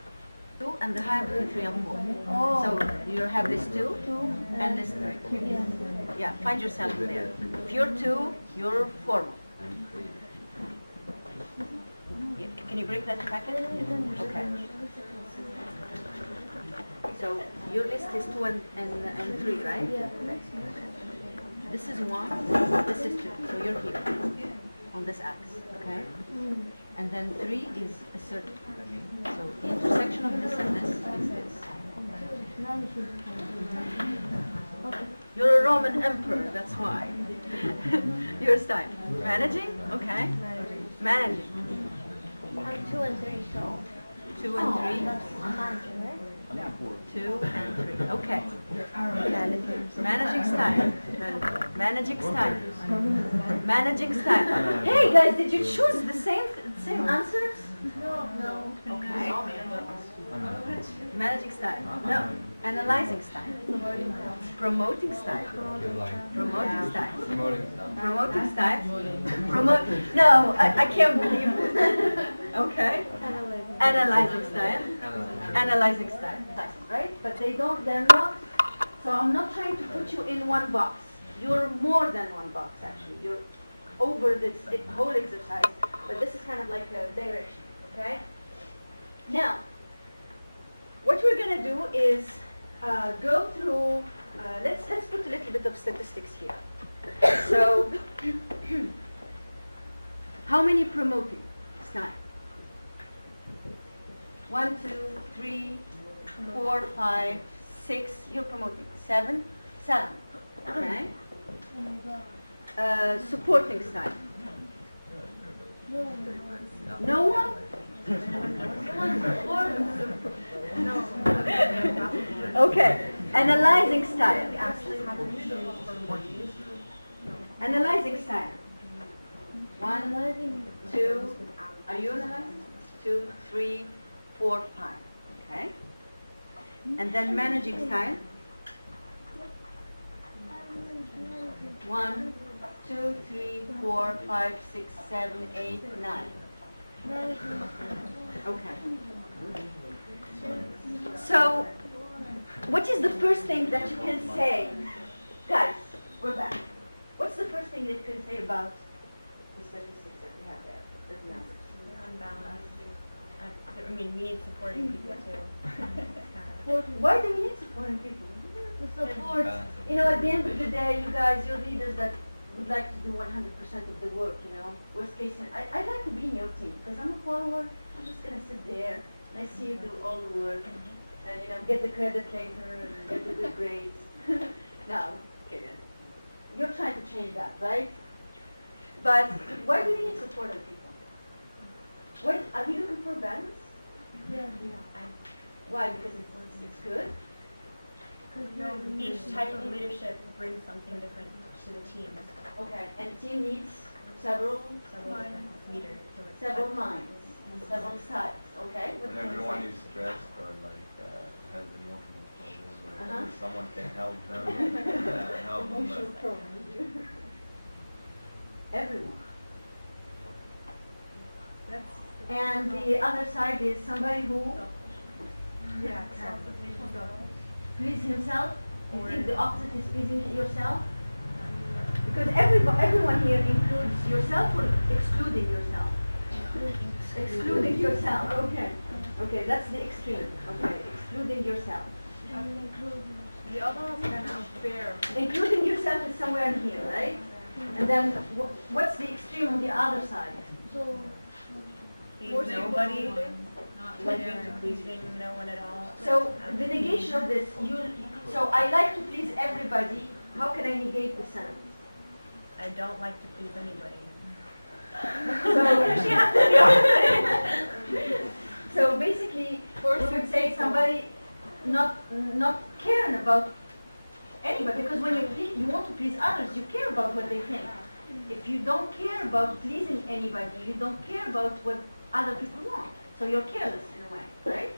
2 and the higher between 3 and 4. So you have list 2 and list 3. Yeah, find yourself there. If you're 2, you're formal. Yeah, can you break that packet? Okay. So your list is 2 and 3, right? Yeah. This is 1, this is 2. So you're here on this axis, okay? And then 3 is a circle. So the intersection of this and this is this. You're a Roman emperor, that's why. Your style. Managing? Okay. Managing. I'm 2 and 3, so. 2 and 3. I'm managing, right? 2 and 3. Okay. Managing style. Managing style. Managing style. Hey guys, did you choose the same answers? No. Okay. Managing style. No. Analyzing style. Promoting style. Promoting style. Promoting style. No, I can't believe this. Okay. Analyzing style. Analyzing style. Right? But they're not, so I'm not trying to put you in one box. You're more than one box actually. You're over this whole exercise, but this is kind of like a direction, okay? Now, what we're gonna do is go through, let's put a little bit of statistics here. So, how many promoting style? 1, 2, 3, 4, 5, 6, you're promoting. 7, okay? Supporting style. No one? Okay. Analyzing style. Analyzing style. 1, 2, are you analyzing? 2, 3, 4, 5. Okay. And then managing style. 1, 2, 3, 4, 5, 6, 7, 8, 9. Okay. So, what is the first thing that you can say? Guys, we're back. What's the first thing that you can say about the statistics that we have there, the numbers? Unbalanced. I mean, we need supporting people too. Why do we need supporting people? The support. You know, at the end of the day, you guys, you're leaders that would like to do 100% of the work, you know. Worst case, I'd like to be in your team because I'm a follower. I'm just going to sit there and I see you do all the work and, you know, get the credit later and get the good grades. No, kidding. You're trying to change that, right? But why do we need support of people? What, are we looking for balance? Yeah. Why? Because it's good? Each type of leadership brings something different to the team. Okay, and the team needs several different leaders. several minds and several styles. Okay. What When can you everyone say? is stressed or like has emotional problems, or someone can help them, help them. Emotional problems. Everyone. And the other side is somebody who please himself. You think the opposite is pleasing yourself? Because everyone here includes yourself or excluding yourself? Excluding yourself, okay. Okay, that's the extreme. Okay, excluding yourself. The other one's kind of unfair. Including yourself is somewhere in here, right? And then what's the extreme on the other side? So, nobody, not wanting to pleasing no one at all. So the negation of this, so I like to please everybody. How can I negate the sentence? I don't like to please anybody. So basically, we would say somebody not caring about anybody, because when you want to please others, you care about what they think. If you don't care about pleasing anybody, you don't care about what other people want. So you're careless in a way, right?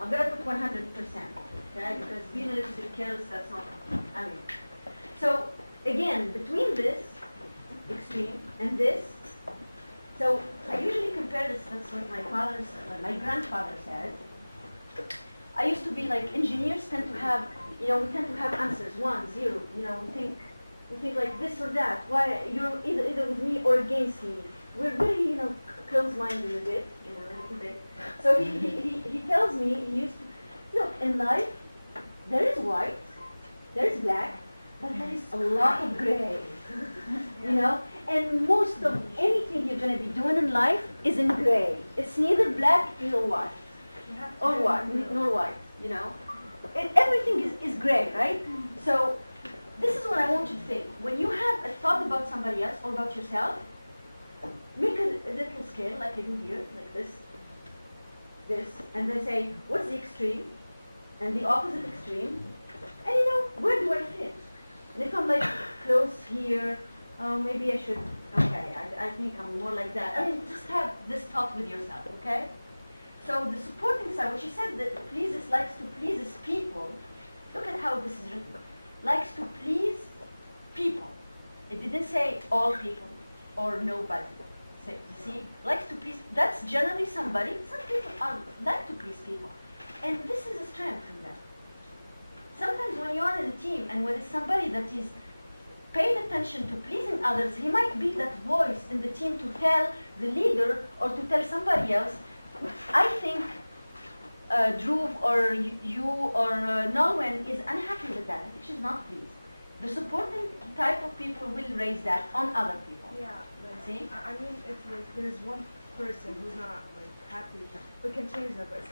I'm gonna put 100%, okay? Because being a little bit careless, that's not, I mean. So again, between this extreme and this, So I usually compare this, that's what my grandfather says. I used to be like, engineers tend to have, we tend to have answers, 1, 0, we think like this or that, why you're either with me or against me. We're very, close-minded a bit, a little bit. So he tells me, he used to, look, in life, there is white, there is black, but there is a lot of gray, and most of anything you're going to be doing in life is in gray. It's neither black nor white, nor white, And everything is gray, right? So this is what I want you to think. When you have a thought about somebody else or about yourself, make a little scale like I do here, like this, and then say, what's the extreme and the opposite extreme, and where do I fit? And if I'm like close here, maybe I should, okay, I think I'm more like that. I mean, just have this talk with yourself, okay? So the supporting side, when she said that likes to please people, look at how this is written. Likes to please people. It didn't say all people or nobody. See, likes to please, that's generally somebody, some people like to please people. And this is a strength in them. Sometimes when you are in a team and when it's somebody that is paying attention to pleasing others, he might be that voice in the team to tell the leader or to tell somebody else, I think Dhruv or you or Nolwenn is unhappy with that. I think she's not pleased. The supporting type of people will raise that on other people. Yeah, See? I mean, if there's one person who's not happy, we can change that. But it's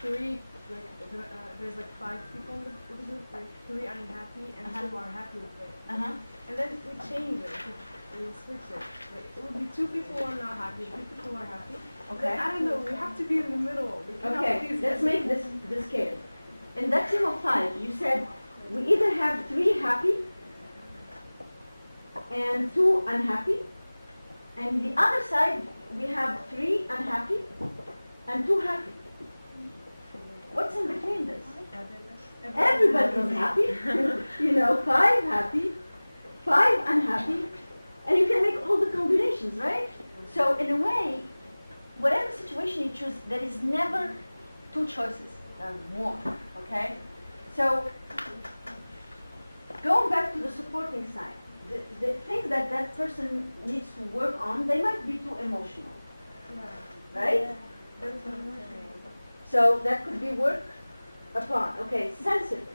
three, there's 5 people in the group, 3 unhappy and 2 are happy with it. And then we change it. We switch it. It would be 2 people who are not happy, 3 people who are happy. Okay. Then, I don't know. We have to be in the middle. Okay. Let's make this scale. In that team of 5, you said we either have 3 happy and 2 unhappy, and the other side we have 3 unhappy and 2 happy. What's in between this? Everybody is happy. 5 happy, 5 unhappy, and you can make all the combinations, right? So in a way, whatever situation you choose, there is never 2 choices. There are more, okay? So going back to the supporting side, the things that person needs to work on, they might be too emotional, right? So that could be worked upon. Okay, sensitive.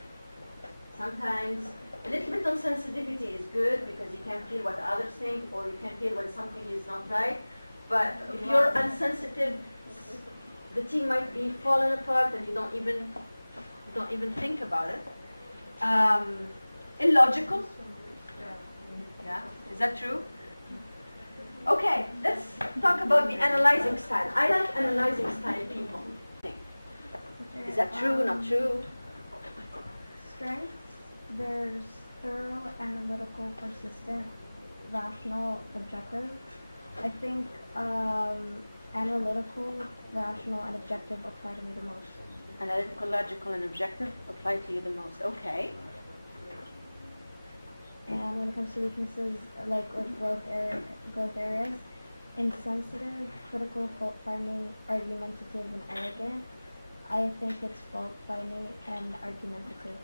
Sometimes a little bit of sensitivity is good because you can feel what others think or you can feel when something is not right. But if you're unsensitive, the team might be falling apart and you don't even think about it. Illogical. Yeah, is that true? Okay, let's talk about the analyzing style. I like analyzing style people. Is that true, not true? Strengths, there's thorough, analytical, persistent, rational, objective. I think analytical, rational, and objective apply to me the most. Analytical, logical, and objective apply to you the most. Okay. And when it comes to weaknesses, like growth areas, insensitive, critical, fault-finding, argumentative, and arrogant. I think it's fault-finding and argumentative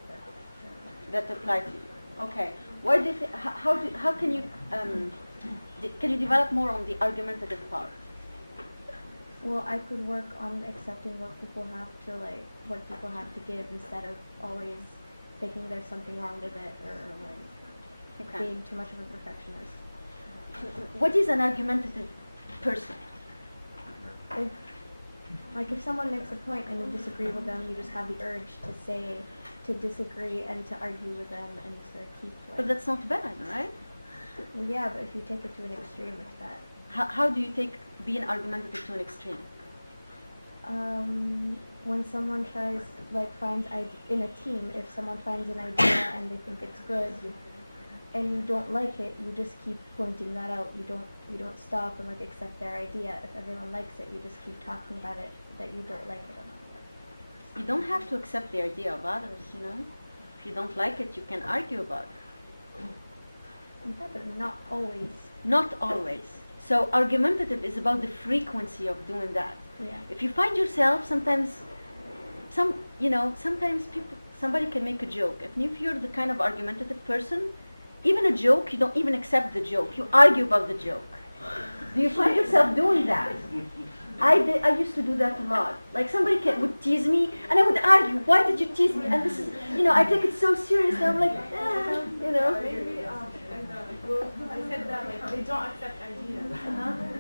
that apply to you. Okay. Why do you how can you develop more on the argumentative part? Well, I could work on accepting what people have to give instead of always thinking there's something wrong with it or being too much of a perfectionist. What is an argumentative person? If someone makes a point and you disagree with them, you just have the urge to disagree and to argue with them and to keep. But that's not bad, right? Well, yeah, but if you take it to an extreme, it's bad. How do you take being argumentative to an extreme? When someone finds in a team, if someone finds an idea and they think it's good, and you don't like it, you just keep pointing that out. You don't stop and accept their idea. If everyone likes it, you just keep talking about it that you don't like it. You don't have to accept the idea of others, If you don't like it, you can argue about it. But not always. Not always. So argumentative is about the frequency of doing that. Yeah. If you find yourself sometimes, sometimes somebody can make a joke. If you're the kind of argumentative person, even a joke, you don't even accept the joke. You argue about the joke. Do you find yourself doing that? I used to do that a lot. Like somebody would tease me, and I would argue, why did you tease me? And this is, I take it so seriously. I'm like, Maybe in the group, I said that like they don't accept ideas.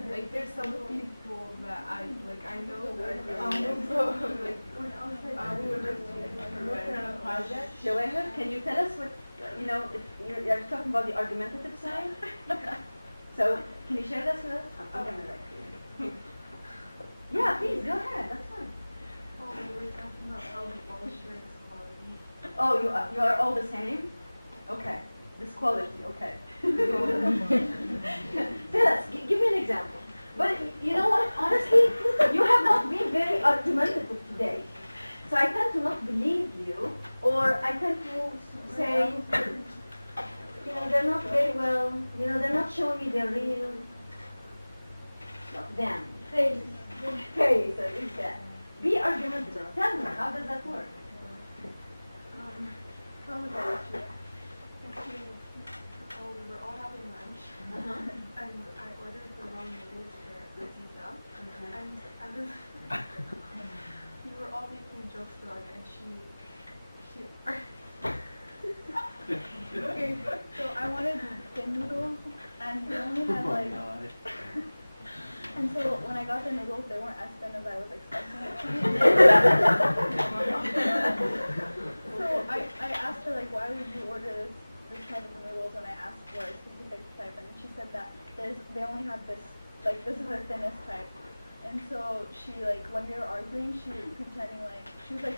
Like there's some people that I know that we would like to work on a project. Joanna, can you tell us what, if you're talking about the argumentative side? So, can you share this with us? I'm going to Yeah, please, go ahead, that's fine. We're talking about how we all share this quality. Oh, you are all the same? Okay, this quality, okay. Tell us, give me an example. But you know what, honestly, you have not been very argumentative today. So I tend to not believe you, or I tend to say, they're not very well, they're not showing me their real, them. Face, at least that. Be argumentative. Tell me, how does that work? Probably by what we were all having lunch, and I ordered the wrong noodles for Aziza, and we were all making jokes about it, and Okay, so I wanted the noodles, and they only had like. And so when I got the noodles, they weren't as thin as I was expecting it to be. So I asked her like, why would you order this type of noodles? And I asked for a specific type, and she said that they only have this, like this is the thinnest type. And so she when we were arguing, she was pretending she was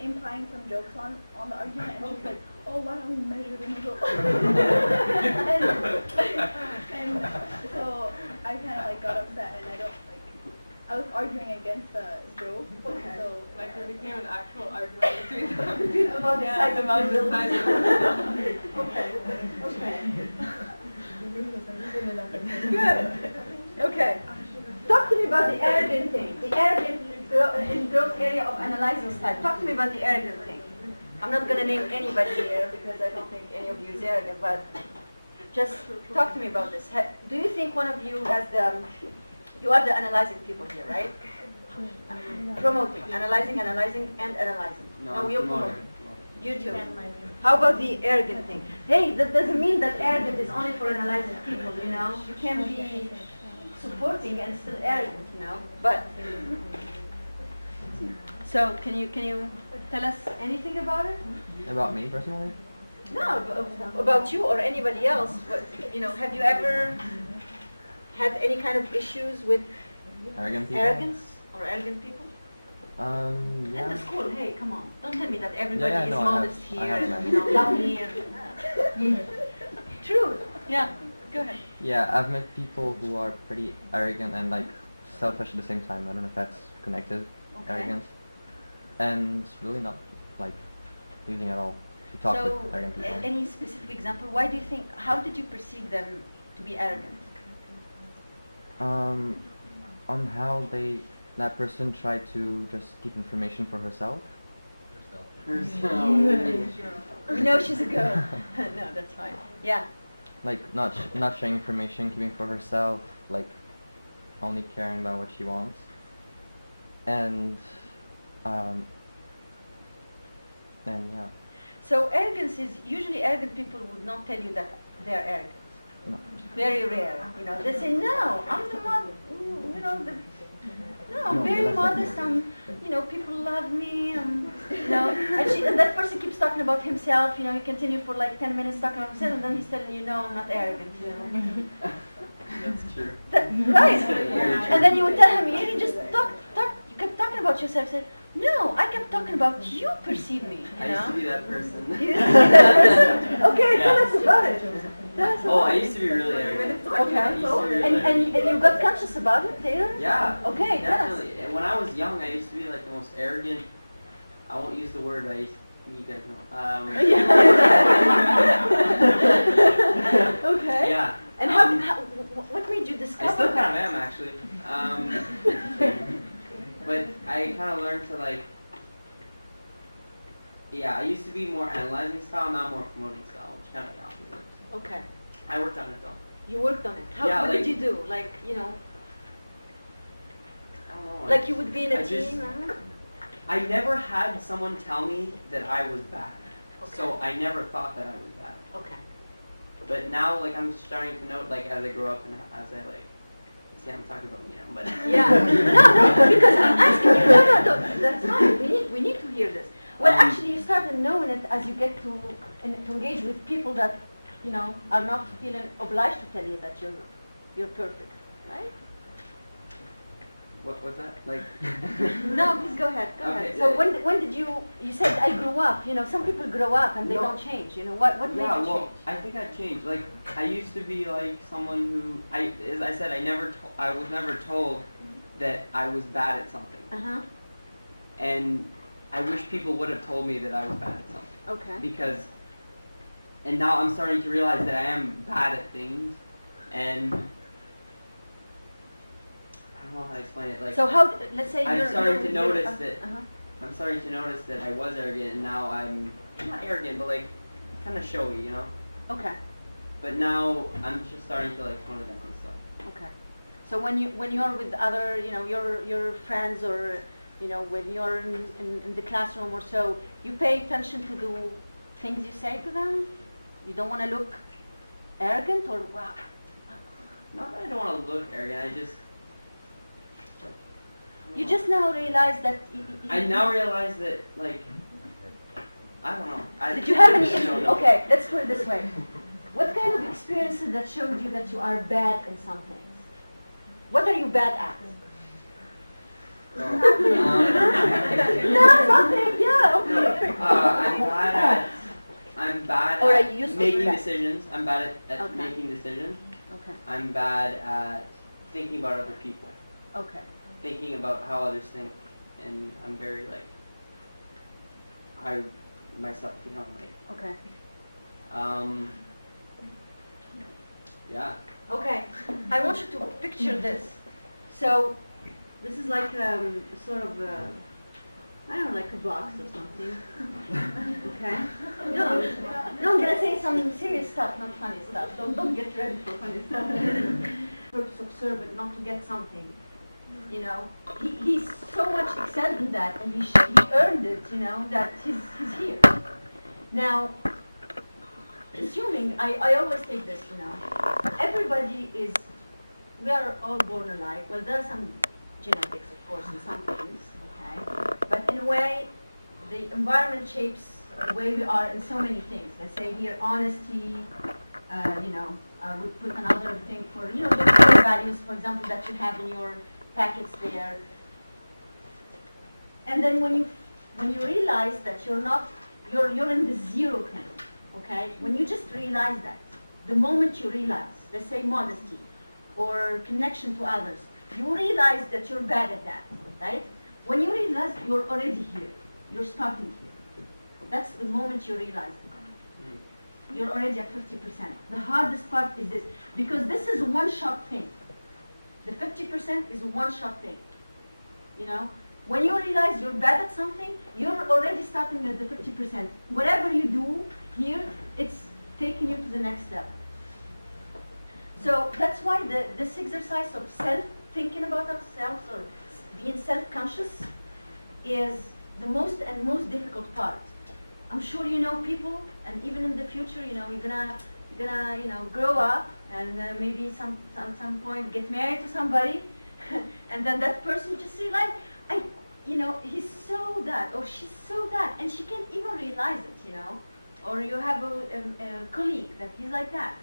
implying some jokes on the argument, and she was like, oh, why don't we measure the noodles? and so I kind of got upset, and I was arguing against the joke. Okay. So it became an actual argument between them. About the size of my noodles. Okay. Good. Okay. Talk to me about the arrogant thing. The arrogant in growth area of analyzing style. Talk to me about the arrogant thing. I'm not going to name anybody here because I don't think any of you is arrogant, but just talk to me about this. Do you think one of you has you are the analyzing people here, right? Promoting, analyzing, and analyzing. No, you're promoting. You too. How about the arrogant thing? Hey, that doesn't mean that arrogant is only for analyzing people, You can be supporting and still arrogant, But so can you tell us anything about it? About me personally? No, about you or anybody else. Have you ever had any kind of issues with arrogance or arrogant people? Yeah. At the school, hey, come on. Don't tell me that everybody is no, modest here, lovely. True. Yeah. Go ahead. Yeah, I've met people who are pretty arrogant and selfish at the same time. I don't know if that's connected. Okay. Arrogant. And it's really not pleasing at all to talk with arrogant people. Any specific example? Why do you think, how did you perceive them to be arrogant? On how that person tried to just keep information for herself. No, she's a girl. No, that's fine. Yeah. Not sharing information, keeping for herself, only caring about what she wants. And yeah. So arrogance is, usually arrogant people would not tell you that they're arrogant. No. Very rare. They say, no, I'm the one, no, I'm very modest, people love me, and that person keeps talking about himself, he continues for 10 minutes talking about himself, and then he's telling you, no, I'm not arrogant, That's true. Right. And then you would tell him, you just you kept talking about yourself, said, no, I kept talking about you perceive me, I used to be that person. You used to be that person? Okay, tell us about it. I used to be really arrogant. Okay. And you got conscious about it, Taylor? Yeah. Okay, definitely. And when I was young, I used to be the most arrogant. I won't use the word, but you guys know. Okay. Yeah. And what made you discover? I still analyzing style, not more promoting style, which is kind of the opposite. Okay. I worked on it though. You worked on it. Yeah, What like- did you do? Like, you know, I don't know. like you would be in a I just- team? Huh? I never had someone tell me that I was bad. Okay. So I never thought that I was bad. Okay. But now, like, I'm starting to note, like, as I grow up and as I, like, see, I'm talking about me now, but. Yeah. No, because I'm asking you. No, that's fine. We need to hear this. Well, actually, you start knowing it as you get to engage with people that, you know, are not feeling obliged to tell you that you're perfect, right? What was that? Like. No, please go ahead. Go Okay, ahead. So when did you said I grew up? You know, some people grow up and they No. don't change. You know, what made Yeah, you well, change? I think I've changed. Like, I used to be like someone who, as I said, I was never told that I was bad at something. Uh-huh. And I wish people would have told me that I was bad at something. Okay. Because, and now I'm starting to realize that I am bad at things, and I don't know how to explain it. Like, So how? Let's say I'm you're starting to you're- notice that Uh-huh. I'm starting to notice that I was arrogant, and now I'm not arrogant, but like kind of showy, you know. Okay. But now I'm just starting to like tone it down and stuff. Okay. So when you're with other, you know, your friends, or, you know, when you're in the classroom or so, you pay attention to the things you say to them. You don't want to look arrogant, or wow. Not that I don't want to look arrogant. You just now realize that. I now realize that, like, I don't know. Did you have any? I don't know. Okay, let's put it this way. What kind of experiences that showed you that you are bad in some things? What are you bad at? No, nothing. Yeah. Okay. I'm bad Or at I used to making be bad. decisions. I'm bad at Okay. making decisions. Okay. I'm bad at thinking about other people. Okay. Thinking about how others think, and I'm very like I myself, you know, like. Okay. Yeah. Okay. I want you to picture this. So, this is like sort of I don't know, like a box or something. Okay. No, I'm gonna say some serious stuff, not funny stuff. Don't get ready for funny stuff. Purpose of serve, but not to get something. You know, he's so much excelled in that, and he earned it. You know that he's here. Now, assuming I always take this. You know, everybody is. We are all born alike. Well, there are some genetics, of course, in some things. Okay, but in a way, the environment shapes the way we are in so many things. Let's say here, honesty. You know, I would put another thing for the core values, for example, that you have in your packets there. And then when you realize that you're in the zero camp, okay? When you just realize that, the moment you realize, let's say modesty or connection to others, you realize that you're bad at that, right? When you realize you're already here, you're starting here. That's the moment you realize it. You're already at 50%. The hardest part is this, because this is a one-shot thing. The 50% is a one-shot thing. You know, when you realize you're bad at something, you're already starting at the 50%. Whatever you do here, it's taking you to the next level. So that's why this exercise of self-thinking about ourselves, or being self-conscious, is the most difficult part. I'm sure you know people, and even in the future, you know, you're gonna grow up, and maybe some point get married to somebody, and then that person just realize, he's so that, or she's so that, and she can't even realize it, you know. Or you have a colleague that he's like that.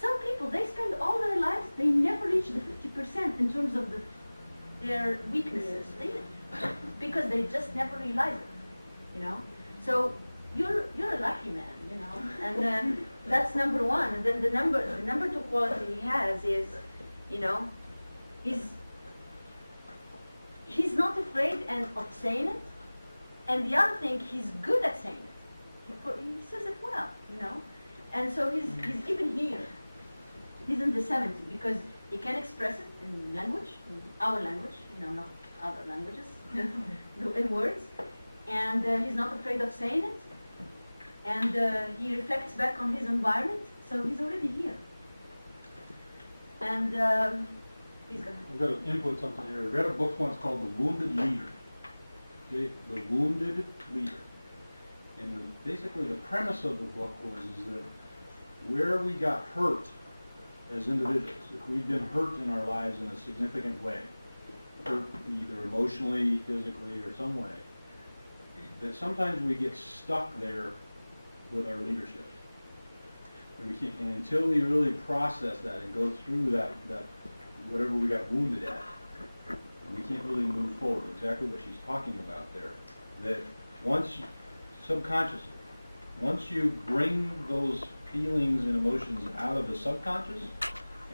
Some people, they spend all their lives, they never reach the 50% in terms of their weaknesses, because they just never realize it, you know. So you're a lucky man, you know, and that's number one. And then the number two quality he has is, you know, he's not afraid of saying it, and the other thing, he's good at saying it. He says it well, you know, and so he's even here. He's in the 70s because he can express it in language, in our language, you know, not other languages, in words. And he's not afraid of saying it. And he reflects back on his environment, so he's already here. And please go ahead. I've got to input something here. I read a book once called The Wounded Leader. Okay? The Wounded Leader. And basically the premise of the book was is that where we got hurt as individuals, if we've been hurt in our lives in a significant way, hurt either emotionally, physically, or some way, that sometimes we get stuck there with our leadership. And we can't, and until we really process that and go through that whatever we got wounded at, we can't really move forward. Exactly what she's talking about there. That once you, subconsciously, once you bring those feelings and emotions out of the subconscious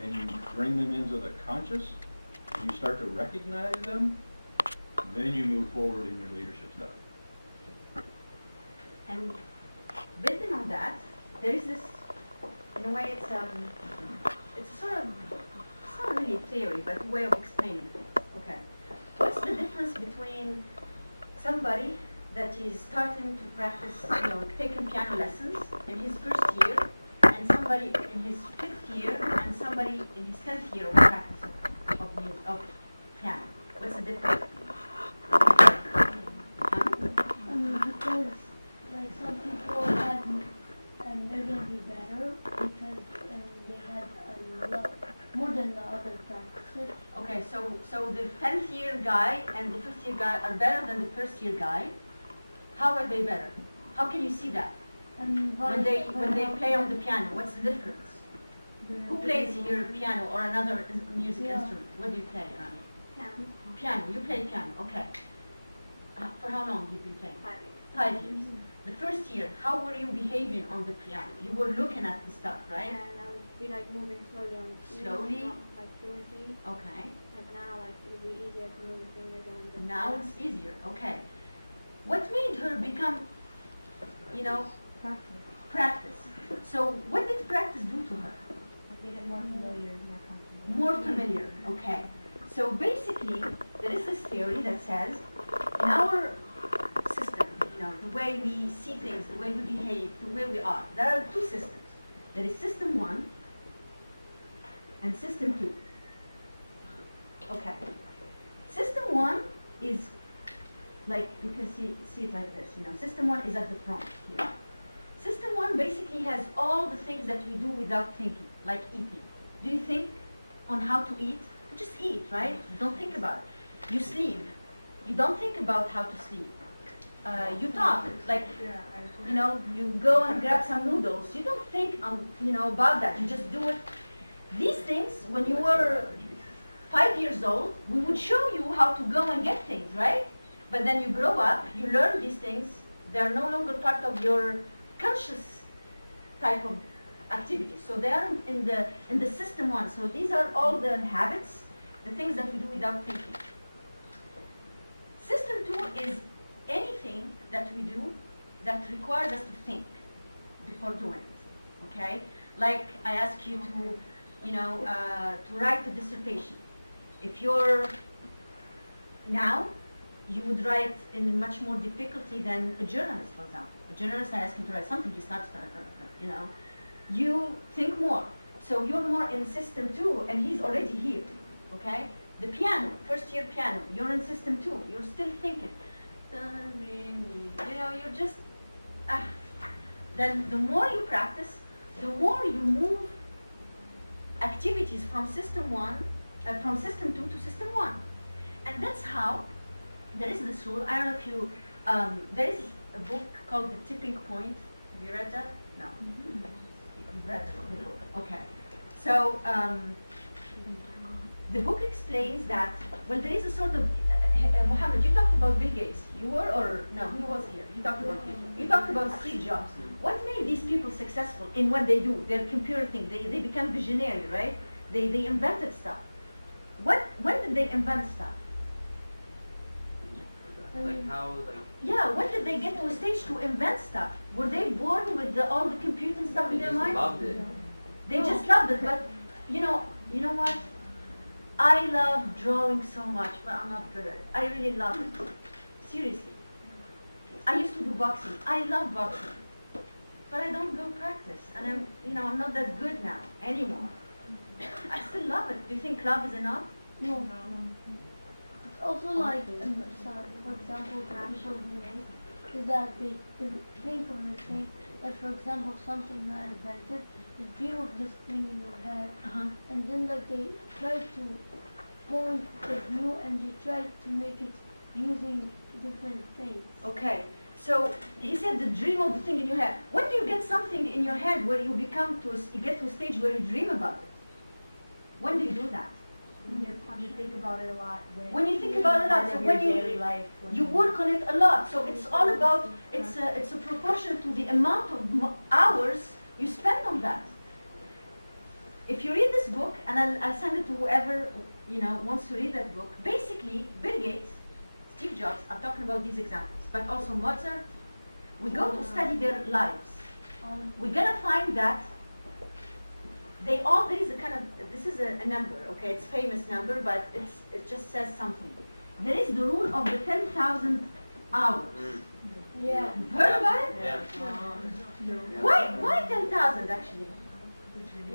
and you bring them into the conscious, and you start to recognize them, then you move forward in your leadership stuff. And building on that, there is this, in a way, it's a sort of, it's not really a theory, but a way of explaining it. Okay. What's the difference between somebody that is starting to practice, taking piano lessons in his first year, and somebody in his 5th year, and somebody in his 10th year of practice of piano? What's the difference? Because like some people had, they're gonna be better because they had a lot more than the other practices. Okay, so the 10th year guy and the 5th year guy are better than the first year guy. How are they better? How can you see that? When they play on the piano, what's the difference? Who plays here piano or another music instrument? What do you play, Rani? Piano. Piano. You play piano. Okay. For how long have you been playing? 5 years. 5 years. The first year, how were you behaving on the piano? You were looking at the stuff, right? And I would be like moving slowly on the keys, Slowly? not like fluently. Okay. Like now, like it would be easier to move your fingers and Now it's easier. Okay. What made her become, practice? So what did practice do to her? Made it more familiar, more comfortable. More familiar, okay. So basically, there is this theory that says, in our system, the way we see things, the way we behave, the way we are, there are 2 systems. There is system 1 and system 2. Okay. System 1 is like, you can see it like this, System 1 is at the front here. System 1 basically has all the things that we do without thinking, like eating. Do you think on how to eat? You just eat, right? You don't think about it. You sleep. You don't think about how to sleep. You talk, like, you go and grab some noodles. You don't think, about that. You just do it. These things, when you were 5 years old, we would show you how to go and get things, right? But then you grow up, you learn these things. They're no longer part of your conscious type of activity. So they are in the system 1. So these are all the habits, the things that we do without thinking. System 2 is anything that we do that requires us to think before doing it. Okay? Like I ask you to write a dissertation. If you're now, you would write in much more difficulty than a journalist, for example. A journalist, I ask him to write something, he starts, You think more. So you're more in system 2, and he's already here, okay? The piano, first year piano, you're in system 2. You're still thinking. You're just, Then the more you practice, the more you move activities from system 2 to system 1. And that's how, there is this rule, I don't know if you, there is a book called The Tipping Point. Have you read that? No. You've read it. Okay. So, the book explains that, well, there is a sort of, Mohammed, you talked about Bill Gates. You were, or no, who was here? You talked about Bill. You talked about Steve Jobs. What made these people successful in what they do? Their computer thing. They become visionary, right? They invented stuff. When did they invent stuff? Like how, Yeah, when did they get to a stage to invent stuff? Were they born with all the computing stuff in their mind? loved it. They just loved it, but you know what? I love drawing so much, but I'm not good at it. I really love it. Seriously. I used to do boxing. I love boxing. but I don't go practice, and I'm not that good now anymore. I still love it. Do you think love is enough? No. It's also like, sorry, for example, people who think is that they think of the thing, that for example, something that invented, they dream of this thing in your head, and then like they try to point the view and they try to make it using different things. Okay. So he said the dream of the thing in your head. When do you get something in your head where you get to a stage where you dream about it? When do you do that? You think about it a lot. When you think about it a lot, so when you work on it a lot. So it's all about, it's a proportion to the amount of hours you spend on that. If you read this book, and I'll send it to whoever wants to read that book. Basically, Bill Gates, Steve Jobs, I'm talking about these examples, but also Mozart. We go to study their lives. We're gonna find that there is a kind of, this is a number, okay, it's a famous number, but it just says something. There is the rule of the 10,000 hours. Yeah. You've heard about it? Yeah. Why 10,000 actually?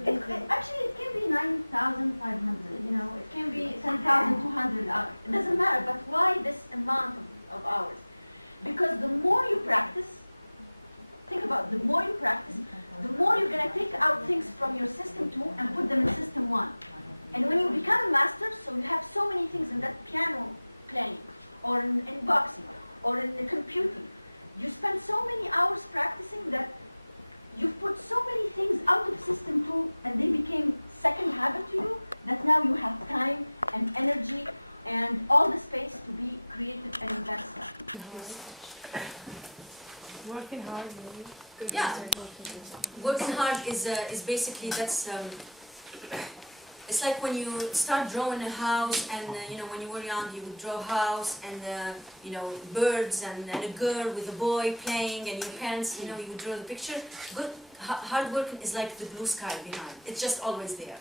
Actually, it can be 9,500, it can be 10,200 hours. It doesn't matter, but why this amount of hours? Because the more you practice, think about it, the more you practice, the more you're going to take out things from your system 2 and put them in system 1. And when you become a master, so you have so many things in that piano playing, or in boxing, or in computing. You spend so many hours practicing that you've put so many things out of system 2 and they became second habit to you, that now you have time and energy and all the space to be creative and invent stuff. Working hard, maybe. Yeah. Working hard is basically, that's it's like when you start drawing a house, and when you were young you would draw a house and birds and a girl with a boy playing, and your parents you would draw the picture. Good hard working is like the blue sky behind. It's just always there,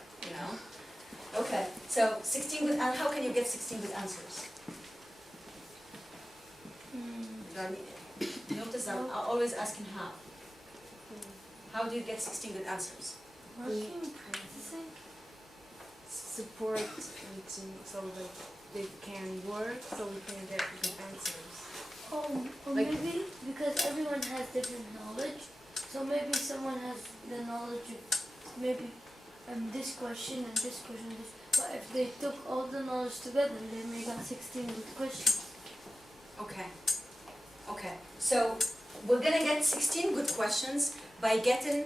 Okay, so 16 good, and how can you get 16 good answers? Notice I'm always asking how. How do you get 16 good answers? Working, practicing. Support the team so that they can work, so we can get good answers. Or maybe because everyone has different knowledge, so maybe someone has the knowledge of maybe this question and this question, but if they took all the knowledge together, they may got 16 good questions. Okay, so we're gonna get 16 good questions by getting,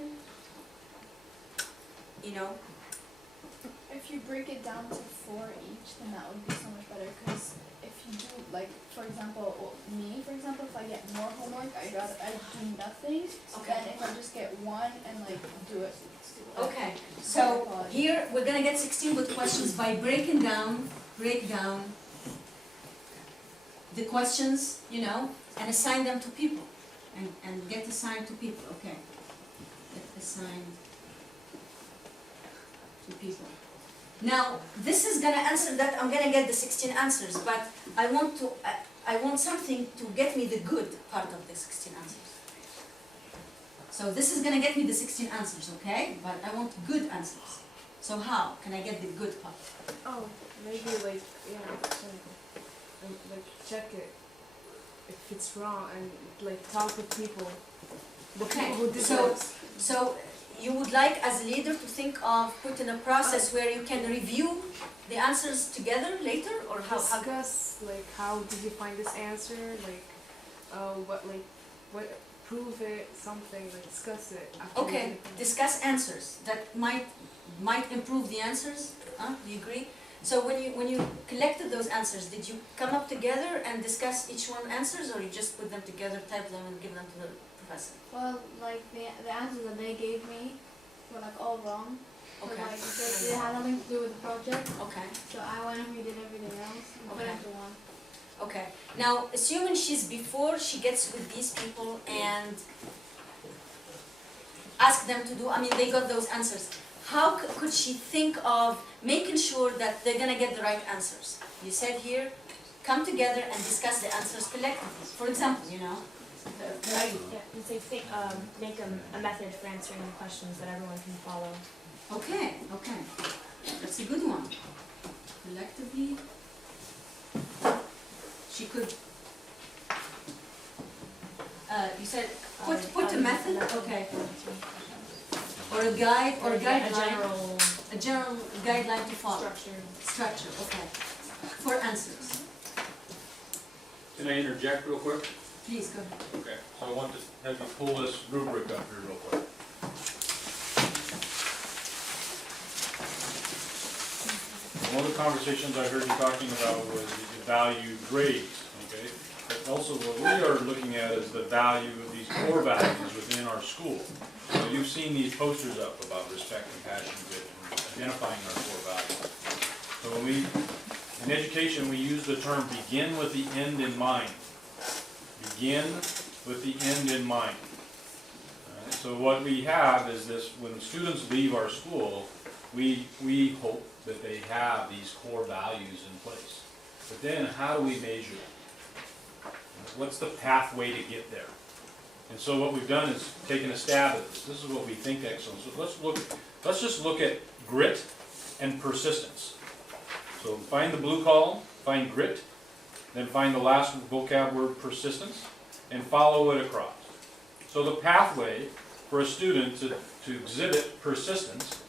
If you break it down to 4 each, then that would be so much better. Because if you do, like, for example, if I get more homework, I'd do nothing. Okay. Than if I just get one and like do it. Okay, so here we're gonna get 16 good questions by break down the questions, and assign them to people, and get assigned to people. Okay, get assigned to people. Now this is gonna answer that. I'm gonna get the 16 answers, but I want something to get me the good part of the 16 answers. So this is gonna get me the 16 answers, okay? But I want good answers. So how can I get the good part? Oh, maybe like check it if it's wrong and like talk with people. Okay. Who did So you would like as a leader to think of putting a process where you can review the answers together later, or how? Discuss like how did you find this answer? Like what prove it, something, like discuss it. Okay, discuss answers that might improve the answers. Do you agree? So when you collected those answers, did you come up together and discuss each one answers, or you just put them together, type them, and give them to the professor? Well, like the answers that they gave me were like all wrong. Okay. So, like they had nothing to do with the project. Okay. So I went and redid everything else and put it into one. Okay. Now, assuming before she gets with these people and ask them to do, they got those answers. How could she think of making sure that they're gonna get the right answers? You said here, come together and discuss the answers collectively. For example, It's like make a method for answering the questions that everyone can follow. Okay, that's a good one. Collectively, she could. You said put a method, okay, or a guide or a guideline, a general guideline to follow. Structure, okay, for answers. Can I interject real quick? Please go ahead. Okay, so I want to have you pull this rubric up here real quick. One of the conversations I heard you talking about was the value grades, okay? But also what we are looking at is the value of these core values within our school. So you've seen these posters up about respect, compassion, grit, and identifying our core values. So when we, in education, we use the term begin with the end in mind. Begin with the end in mind. Alright, so what we have is this, when students leave our school, we hope that they have these core values in place. But then how do we measure them? What's the pathway to get there? And so what we've done is taken a stab at this. This is what we think excellence. So let's just look at grit and persistence. So find the blue column, find grit, then find the last vocab word, persistence, and follow it across. So the pathway for a student to exhibit persistence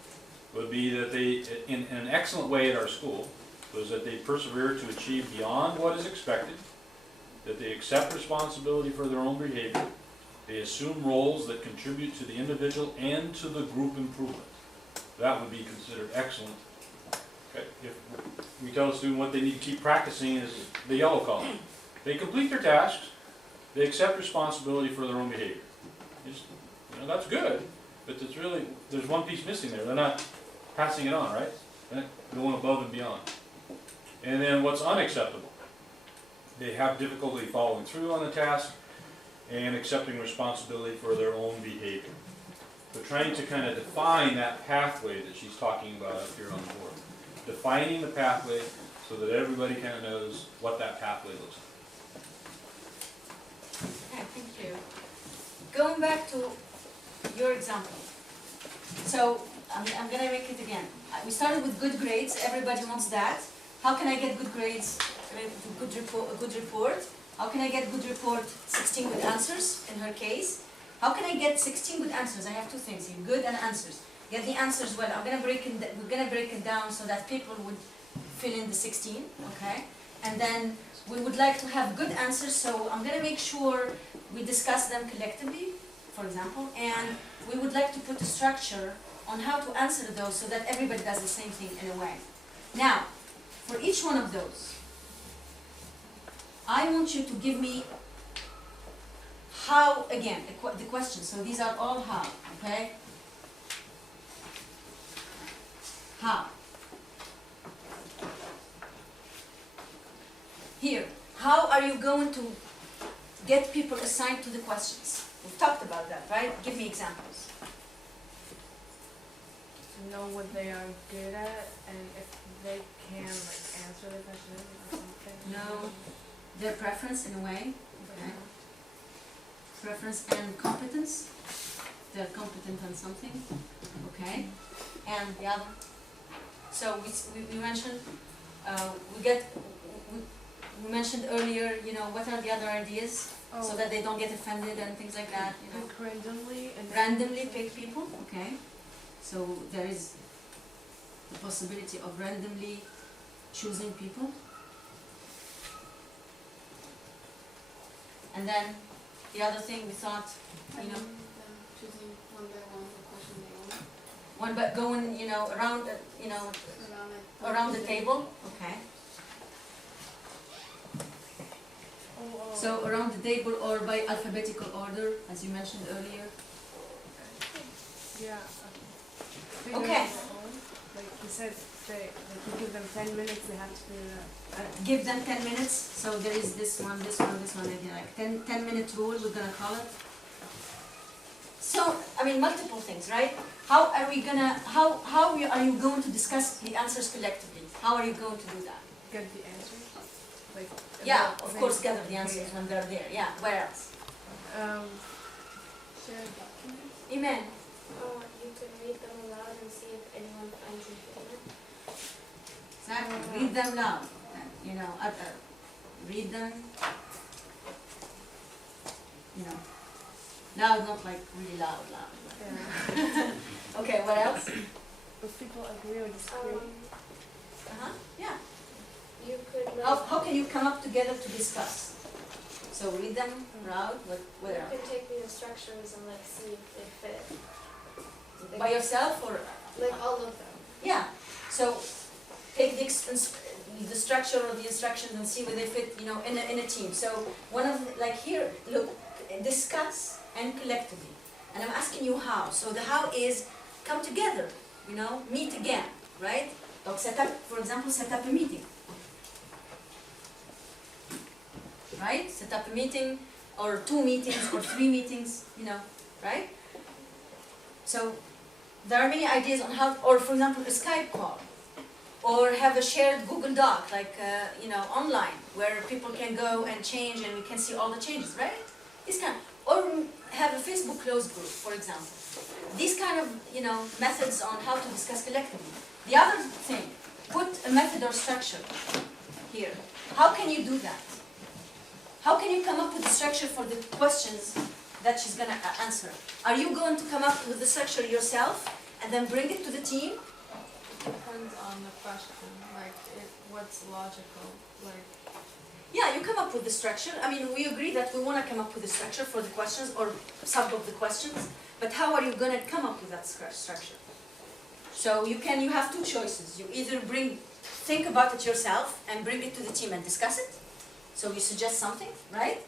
would be that they, in an excellent way at our school, was that they persevere to achieve beyond what is expected, that they accept responsibility for their own behavior, they assume roles that contribute to the individual and to the group improvement. That would be considered excellent. Okay. If we tell a student what they need to keep practicing is the yellow column. They complete their tasks, they accept responsibility for their own behavior. That's good, but it's really, there's one piece missing there. They're not passing it on, right? They're going above and beyond. And then what's unacceptable? They have difficulty following through on the task and accepting responsibility for their own behavior. So trying to kind of define that pathway that she's talking about up here on the board. Defining the pathway so that everybody kind of knows what that pathway looks like. Okay, thank you. Going back to your example. So I'm going to make it again. We started with good grades. Everybody wants that. How can I get good grades? A good report. How can I get good report? 16 good answers in her case. How can I get 16 good answers? I have two things here: good and answers. Get the answers well. We're gonna break it down so that people would fill in the 16. Okay, and then we would like to have good answers. So I'm gonna make sure we discuss them collectively, for example, and we would like to put a structure on how to answer those so that everybody does the same thing in a way. Now, for each one of those, I want you to give me how, again, the question. So these are all how, okay? How? Here, how are you going to get people assigned to the questions? We've talked about that, right? Give me examples. Know what they are good at, and if they can answer the question or something. No, their preference in a way. Okay. Preference and competence. They're competent on something. Okay. And the other. So we mentioned we mentioned earlier, what are the other ideas so that they don't get offended and things like that. Pick randomly and randomly pick people. Okay. So there is the possibility of randomly choosing people. And then the other thing we thought, choosing one by one the question they want. One by going, around, around the table. Okay. So around the table or by alphabetical order, as you mentioned earlier. Yeah. Okay. Like you said, you give them 10 minutes, they have to do that. Give them 10 minutes. So there is this one, again, like 10-minute rule, we're gonna call it. So, multiple things, right? How are you going to discuss the answers collectively? How are you going to do that? Get the answers? Yeah, of course, gather the answers when they're there. Yeah, where else? Share documents. Iman. You can read them aloud and see if anyone finds anything in it. Exactly. Read them loud. You know, read them. You know, loud, not like really loud. But okay, what else? If people agree or disagree. Yeah. You could How can you come up together to discuss? So read them loud. What you else? can take the instructions and like see if they fit. By yourself or? Like all of them. Yeah. So take the structure or the instructions and see where they fit. You know, in a team. So one of like here, look, discuss and collectively. And I'm asking you how. So the how is come together. You know, meet again, right? Like set up, for example, set up a meeting. Right? Set up a meeting, or 2 meetings, or 3 meetings, you know, right? So there are many ideas on how, or for example, a Skype call, or have a shared Google Doc, like, you know, online, where people can go and change and we can see all the changes, right? This kind, or have a Facebook closed group, for example. These kind of, you know, methods on how to discuss collectively. The other thing, put a method or structure here. How can you do that? How can you come up with a structure for the questions that she's going to answer? Are you going to come up with the structure yourself and then bring it to the team? Depends on the question, like what's logical, like. Yeah, you come up with the structure. I mean, we agree that we want to come up with a structure for the questions or some of the questions, but how are you going to come up with that structure? So you have 2 choices. You either think about it yourself and bring it to the team and discuss it. So you suggest something, right?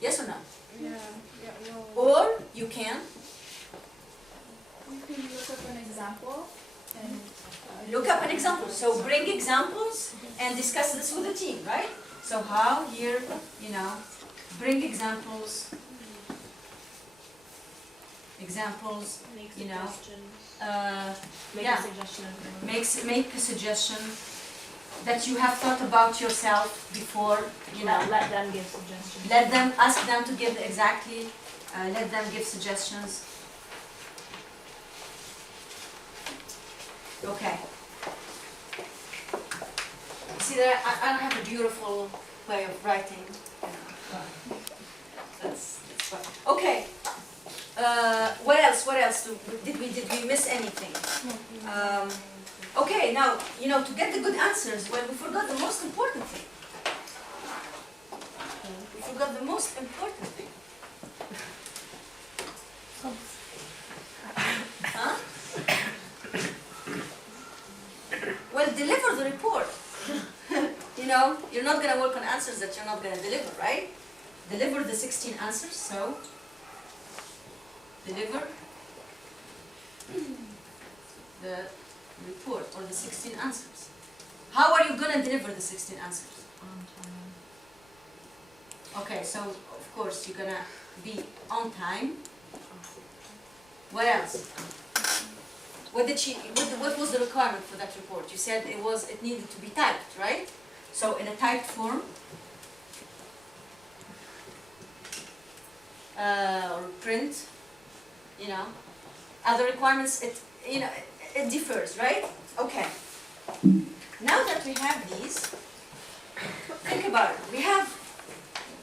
Yes or no? Yeah. Or you can look up an example and look up an example. So bring examples and discuss this with the team, right? So how here, you know, bring examples, you know, Make yeah, a suggestion. make a suggestion that you have thought about yourself before, you know. Let them give suggestions. Let them, ask them to give exactly, let them give suggestions. Okay. See there, I don't have a beautiful way of writing. That's fine. Okay. What else? Did we miss anything? Okay, now, you know, to get the good answers, well, we forgot the most important thing. We forgot the most important thing. Huh? Well, deliver the report. You know, you're not going to work on answers that you're not going to deliver, right? Deliver the 16 answers, so deliver the report or the 16 answers. How are you going to deliver the 16 answers? On time. Okay, so of course you're going to be on time. What else? What was the requirement for that report? You said it needed to be typed, right? So in a typed form, or print, you know. Other requirements, it differs, right? Okay. Now that we have these, think about it.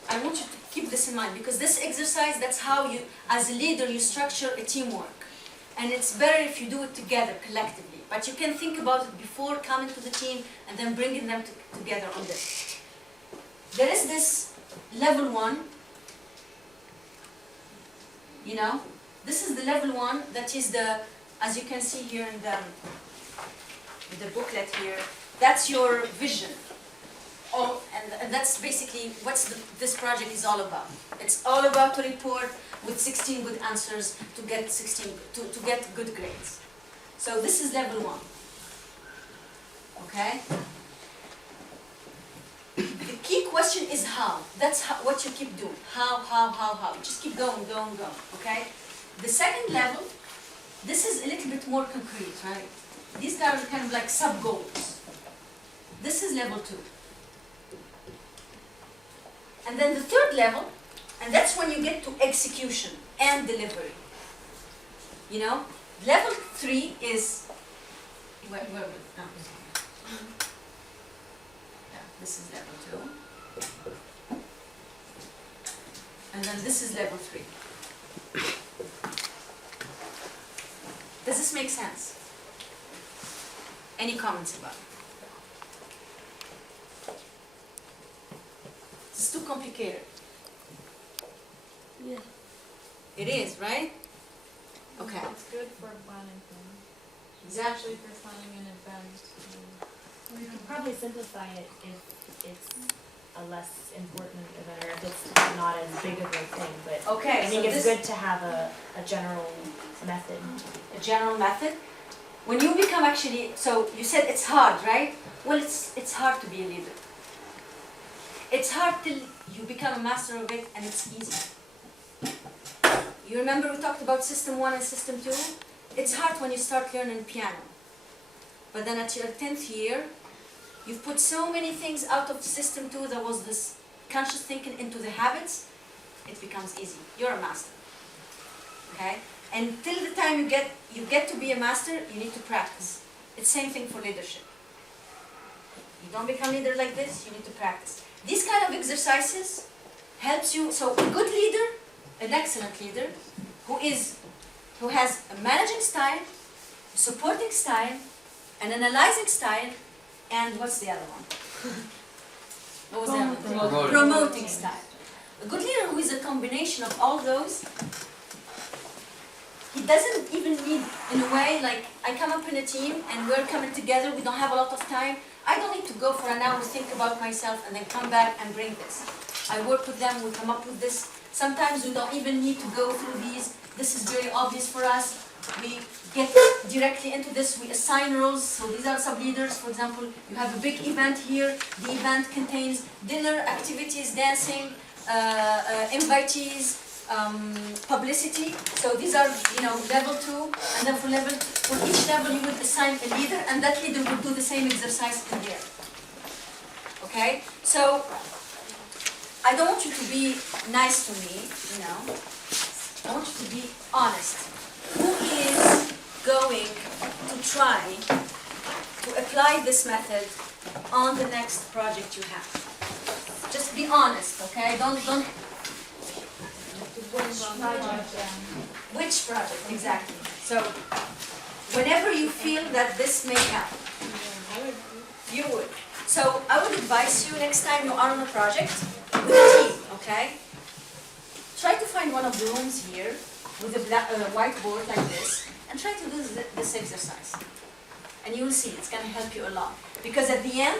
I want you to keep this in mind, because this exercise, that's how you, as a leader, you structure a teamwork. And it's better if you do it together, collectively. But you can think about it before coming to the team and then bringing them together on this. There is this level 1, you know. This is the level 1, that is the, as you can see here in the booklet here, that's your vision. Oh, and that's basically what this project is all about. It's all about a report with 16 good answers to get to get good grades. So this is level 1. Okay? The key question is how. That's what you keep doing. How. Just keep going. Okay? The second level, this is a little bit more concrete, right? These are kind of like sub-goals. This is level 2. And then the third level And that's when you get to execution and delivery. You know, level 3 is, where no. Yeah, this is level 2. And then this is level 3. Does this make sense? Any comments about it? It's too complicated. Yeah. It is, right? Okay. It's good for planning things. Exactly. Especially for planning an event. We could probably simplify it if it's a less important event or if it's not as big of a thing, but Okay, I think so it's this- good to have a general method. A general method. When you become actually, so you said it's hard, right? Well, it's hard to be a leader. It's hard till you become a master of it, and it's easy. You remember we talked about system 1 and system 2? It's hard when you start learning piano. But then at your 10th year, you've put so many things out of system 2, there was this conscious thinking into the habits, it becomes easy. You're a master. Okay? And till the time you get to be a master, you need to practice. It's same thing for leadership. You don't become leader like this, you need to practice. These kind of exercises helps you, so a good leader, an excellent leader, who has a managing style, supporting style, an analyzing style, and what's the other one? What was the other one? Promoting. Promoting style. A good leader who is a combination of all those, he doesn't even need, in a way, like, I come up in a team and we're coming together, we don't have a lot of time. I don't need to go for an hour, think about myself, and then come back and bring this. I work with them, we come up with this. Sometimes we don't even need to go through these. This is very obvious for us. We get directly into this, we assign roles. So these are sub-leaders. For example, you have a big event here. The event contains dinner, activities, dancing, invitees, publicity. So these are, level 2, and then for each level you would assign a leader, and that leader would do the same exercise in there. Okay? So I don't want you to be nice to me, I want you to be honest. Who is going to try to apply this method on the next project you have? Just be honest, okay? Don't. Which project, exactly. So, whenever you feel that this may help, you would. So, I would advise you next time you are on a project with a team, okay? Try to find one of the rooms here with a whiteboard like this and try to do this exercise. And you will see it's going to help you a lot. Because at the end,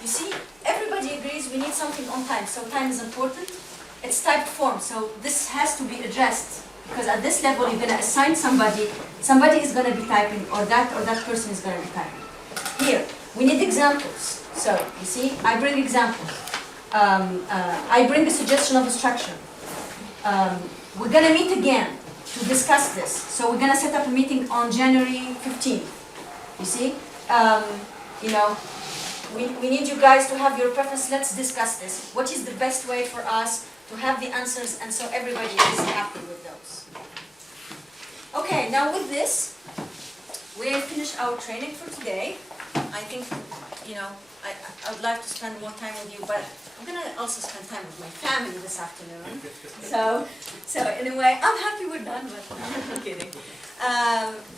you see, everybody agrees we need something on time, so time is important. It's typed form, so this has to be addressed. Because at this level, you're going to assign somebody is going to be typing, or that person is going to be typing. Here, we need examples. So, you see, I bring examples. I bring a suggestion of a structure. We're going to meet again to discuss this. So we're going to set up a meeting on January 15th. You see? We need you guys to have your preference. Let's discuss this. What is the best way for us to have the answers, and so everybody is happy with those. Okay, now with this, we have finished our training for today. I think, I would like to spend more time with you, but I'm going to also spend time with my family this afternoon. So in a way, I'm happy we're done, but I'm kidding.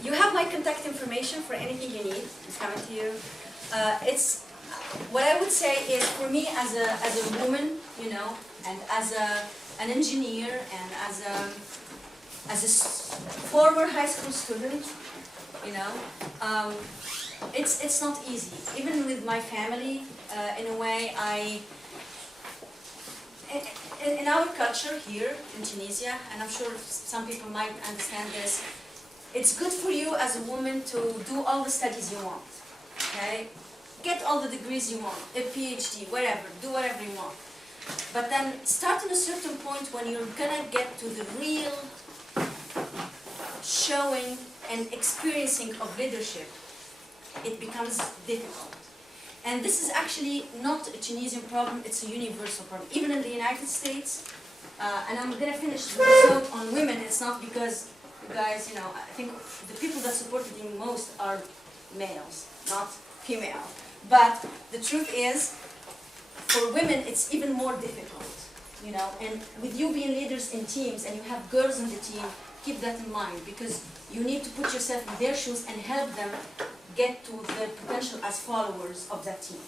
You have my contact information for anything you need. It's coming to you. What I would say is, for me as a woman, and as an engineer, and as a former high school student, it's not easy. Even with my family, in a way, in our culture here in Tunisia, and I'm sure some people might understand this, it's good for you as a woman to do all the studies you want, okay? Get all the degrees you want, a PhD, whatever, do whatever you want. But then start at a certain point when you're gonna get to the real showing and experiencing of leadership, it becomes difficult. And this is actually not a Tunisian problem, it's a universal problem. Even in the United States, And I'm gonna finish with this note on women. It's not because you guys, you know, I think the people that supported you most are males, not female. But the truth is, for women, it's even more difficult, you know. And with you being leaders in teams and you have girls in the team, keep that in mind, because you need to put yourself in their shoes and help them get to their potential as followers of that team.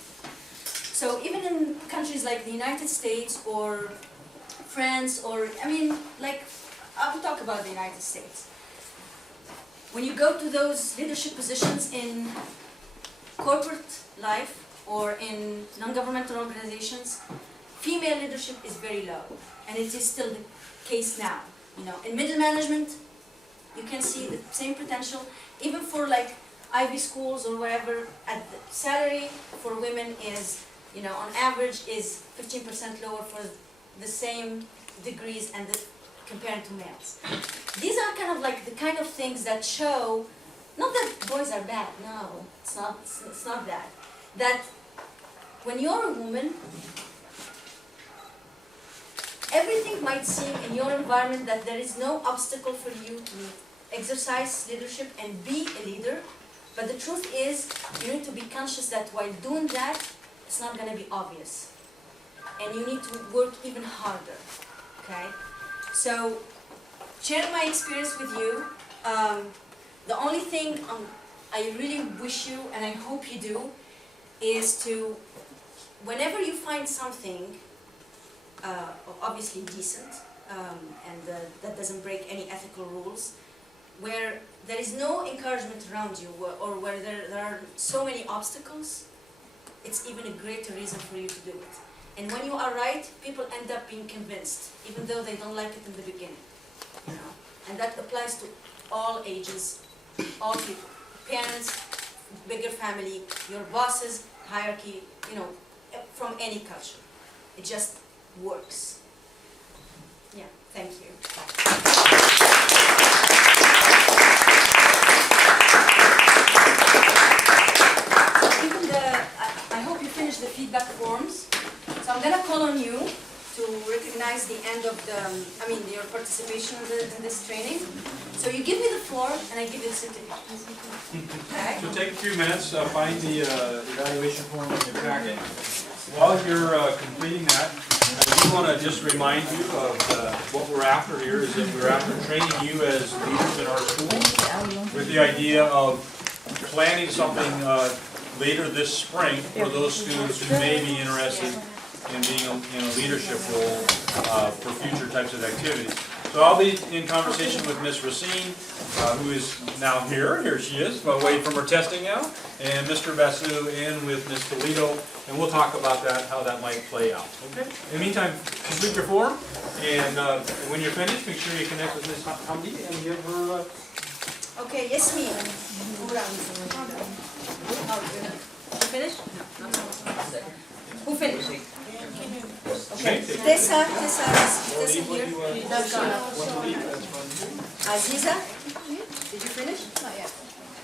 So even in countries like the United States or France, or, I mean, like, I will talk about the United States. When you go to those leadership positions in corporate life or in non-governmental organizations, female leadership is very low, and it is still the case now. You know, in middle management, you can see the same potential, even for like Ivy schools or wherever. At the salary for women is, you know, on average is 15% lower for the same degrees and compared to males. These are kind of like the kind of things that show, not that boys are bad, no, it's not that. That when you're a woman, everything might seem in your environment that there is no obstacle for you to exercise leadership and be a leader, but the truth is you need to be conscious that while doing that, it's not going to be obvious. And you need to work even harder, okay? So, sharing my experience with you, the only thing I really wish you, and I hope you do, is to, whenever you find something obviously decent, and that doesn't break any ethical rules, where there is no encouragement around you, or where there are so many obstacles, it's even a greater reason for you to do it. And when you are right, people end up being convinced, even though they don't like it in the beginning. You know? And that applies to all ages, all people. Parents, bigger family, your bosses, hierarchy, you know, from any culture. It just works. Yeah, thank you. I hope you finished the feedback forms. So I'm going to call on you to recognize the end of your participation in this training. So you give me the floor and I give you the certificate. Okay? So take a few minutes, find the evaluation form in your packet. While you're completing that, I just want to just remind you of what we're after here is that we're after training you as leaders in our school with the idea of planning something later this spring for those students who may be interested in being in a leadership role for future types of activities. So I'll be in conversation with Ms. Racine, who is now here. Here she is, by way from her testing now, and Mr. Basu in with Ms. Toledo, and we'll talk about that, how that might play out. Okay. In the meantime, complete your form, and when you're finished, make sure you connect with Ms. Hamdi and give her. Okay, yes, me. You finished? Who finished? Okay. Tessa here. Aziza, did you finish? Not yet.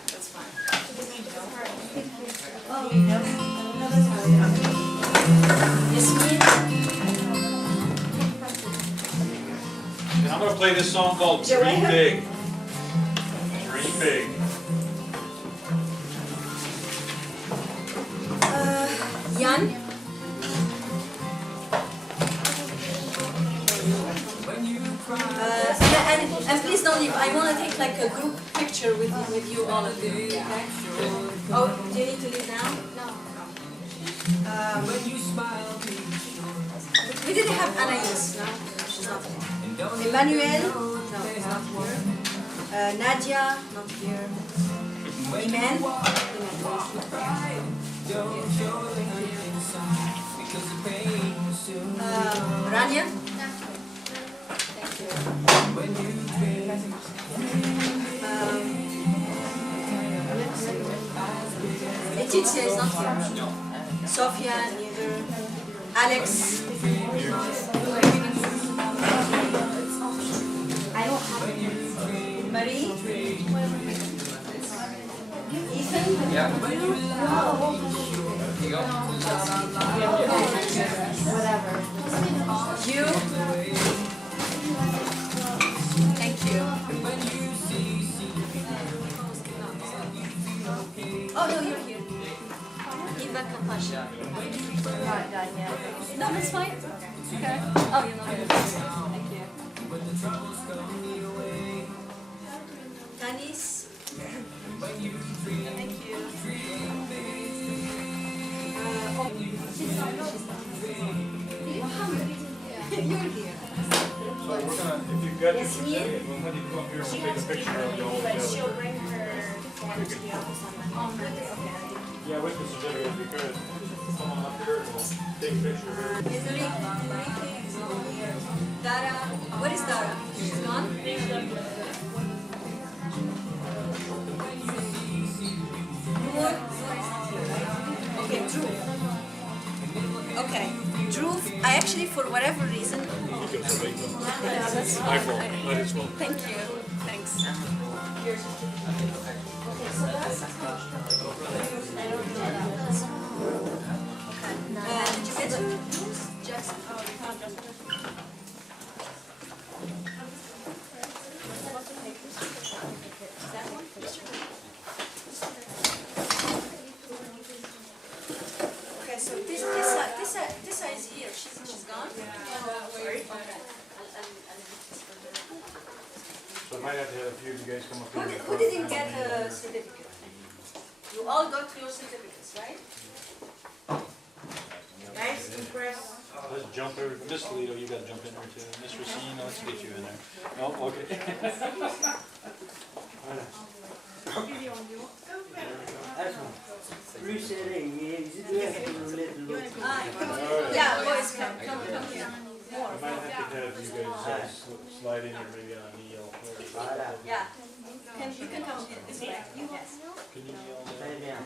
That's fine. Yasmin. And I'm going to play this song called Dream Big. Dream Big. Jan. And please don't leave. I want to take like a group picture with you, all of you. Okay? Oh, do you need to leave now? No. We didn't have Anais. No, she's not here. Emmanuel. No, he's not here. Najah, not here. Iman. Rania. Thank you. Letizia is not here. Sofia, neither. Alex. Marie. Ethan. Yeah. Here you go. You. you. Oh, no, you're here. No, that's fine. Okay. Oh, you're not here. Thank you. Tanis. Thank you. You're here. So we're gonna, if you've got your Yes, certificate, we'll have you come up here and we'll take a picture of you all together. bring her forms to the office on Monday. Yeah, with the certificate, because come on up here and we'll take a picture here. Dara, where is Dara? She's gone? Okay, Drew. Okay, Drew, I actually, for whatever reason. You can survey them. Yeah, that's My fault, not his fault. Thank you. Thanks. Did you get your rules? Just. That one? Okay, so this is here. She's gone. Sorry. Okay. So I might have to have a few of you guys come up here. Who didn't get a certificate? You all got your certificates, right? Nice impress. Let's jump over. Miss Lito, you gotta jump in there too. Miss Racine, let's get you in there. Oh, okay. Yeah, boys, come here. I might have to have you guys slide in here maybe on a kneel. Yeah. You can come here this way. Yes. Can you kneel there?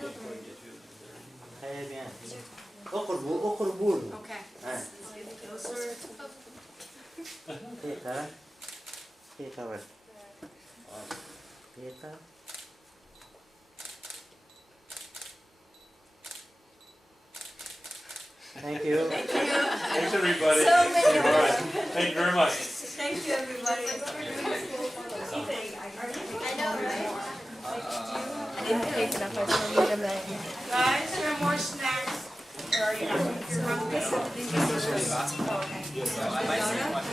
Okay. Thank you. Thank you. Thanks everybody. So many. All right. Thank you very much. Thank you, everybody. I know, right? I didn't take enough. I still need them like. Guys, there are more snacks. Or are you not? Yes, I might say one.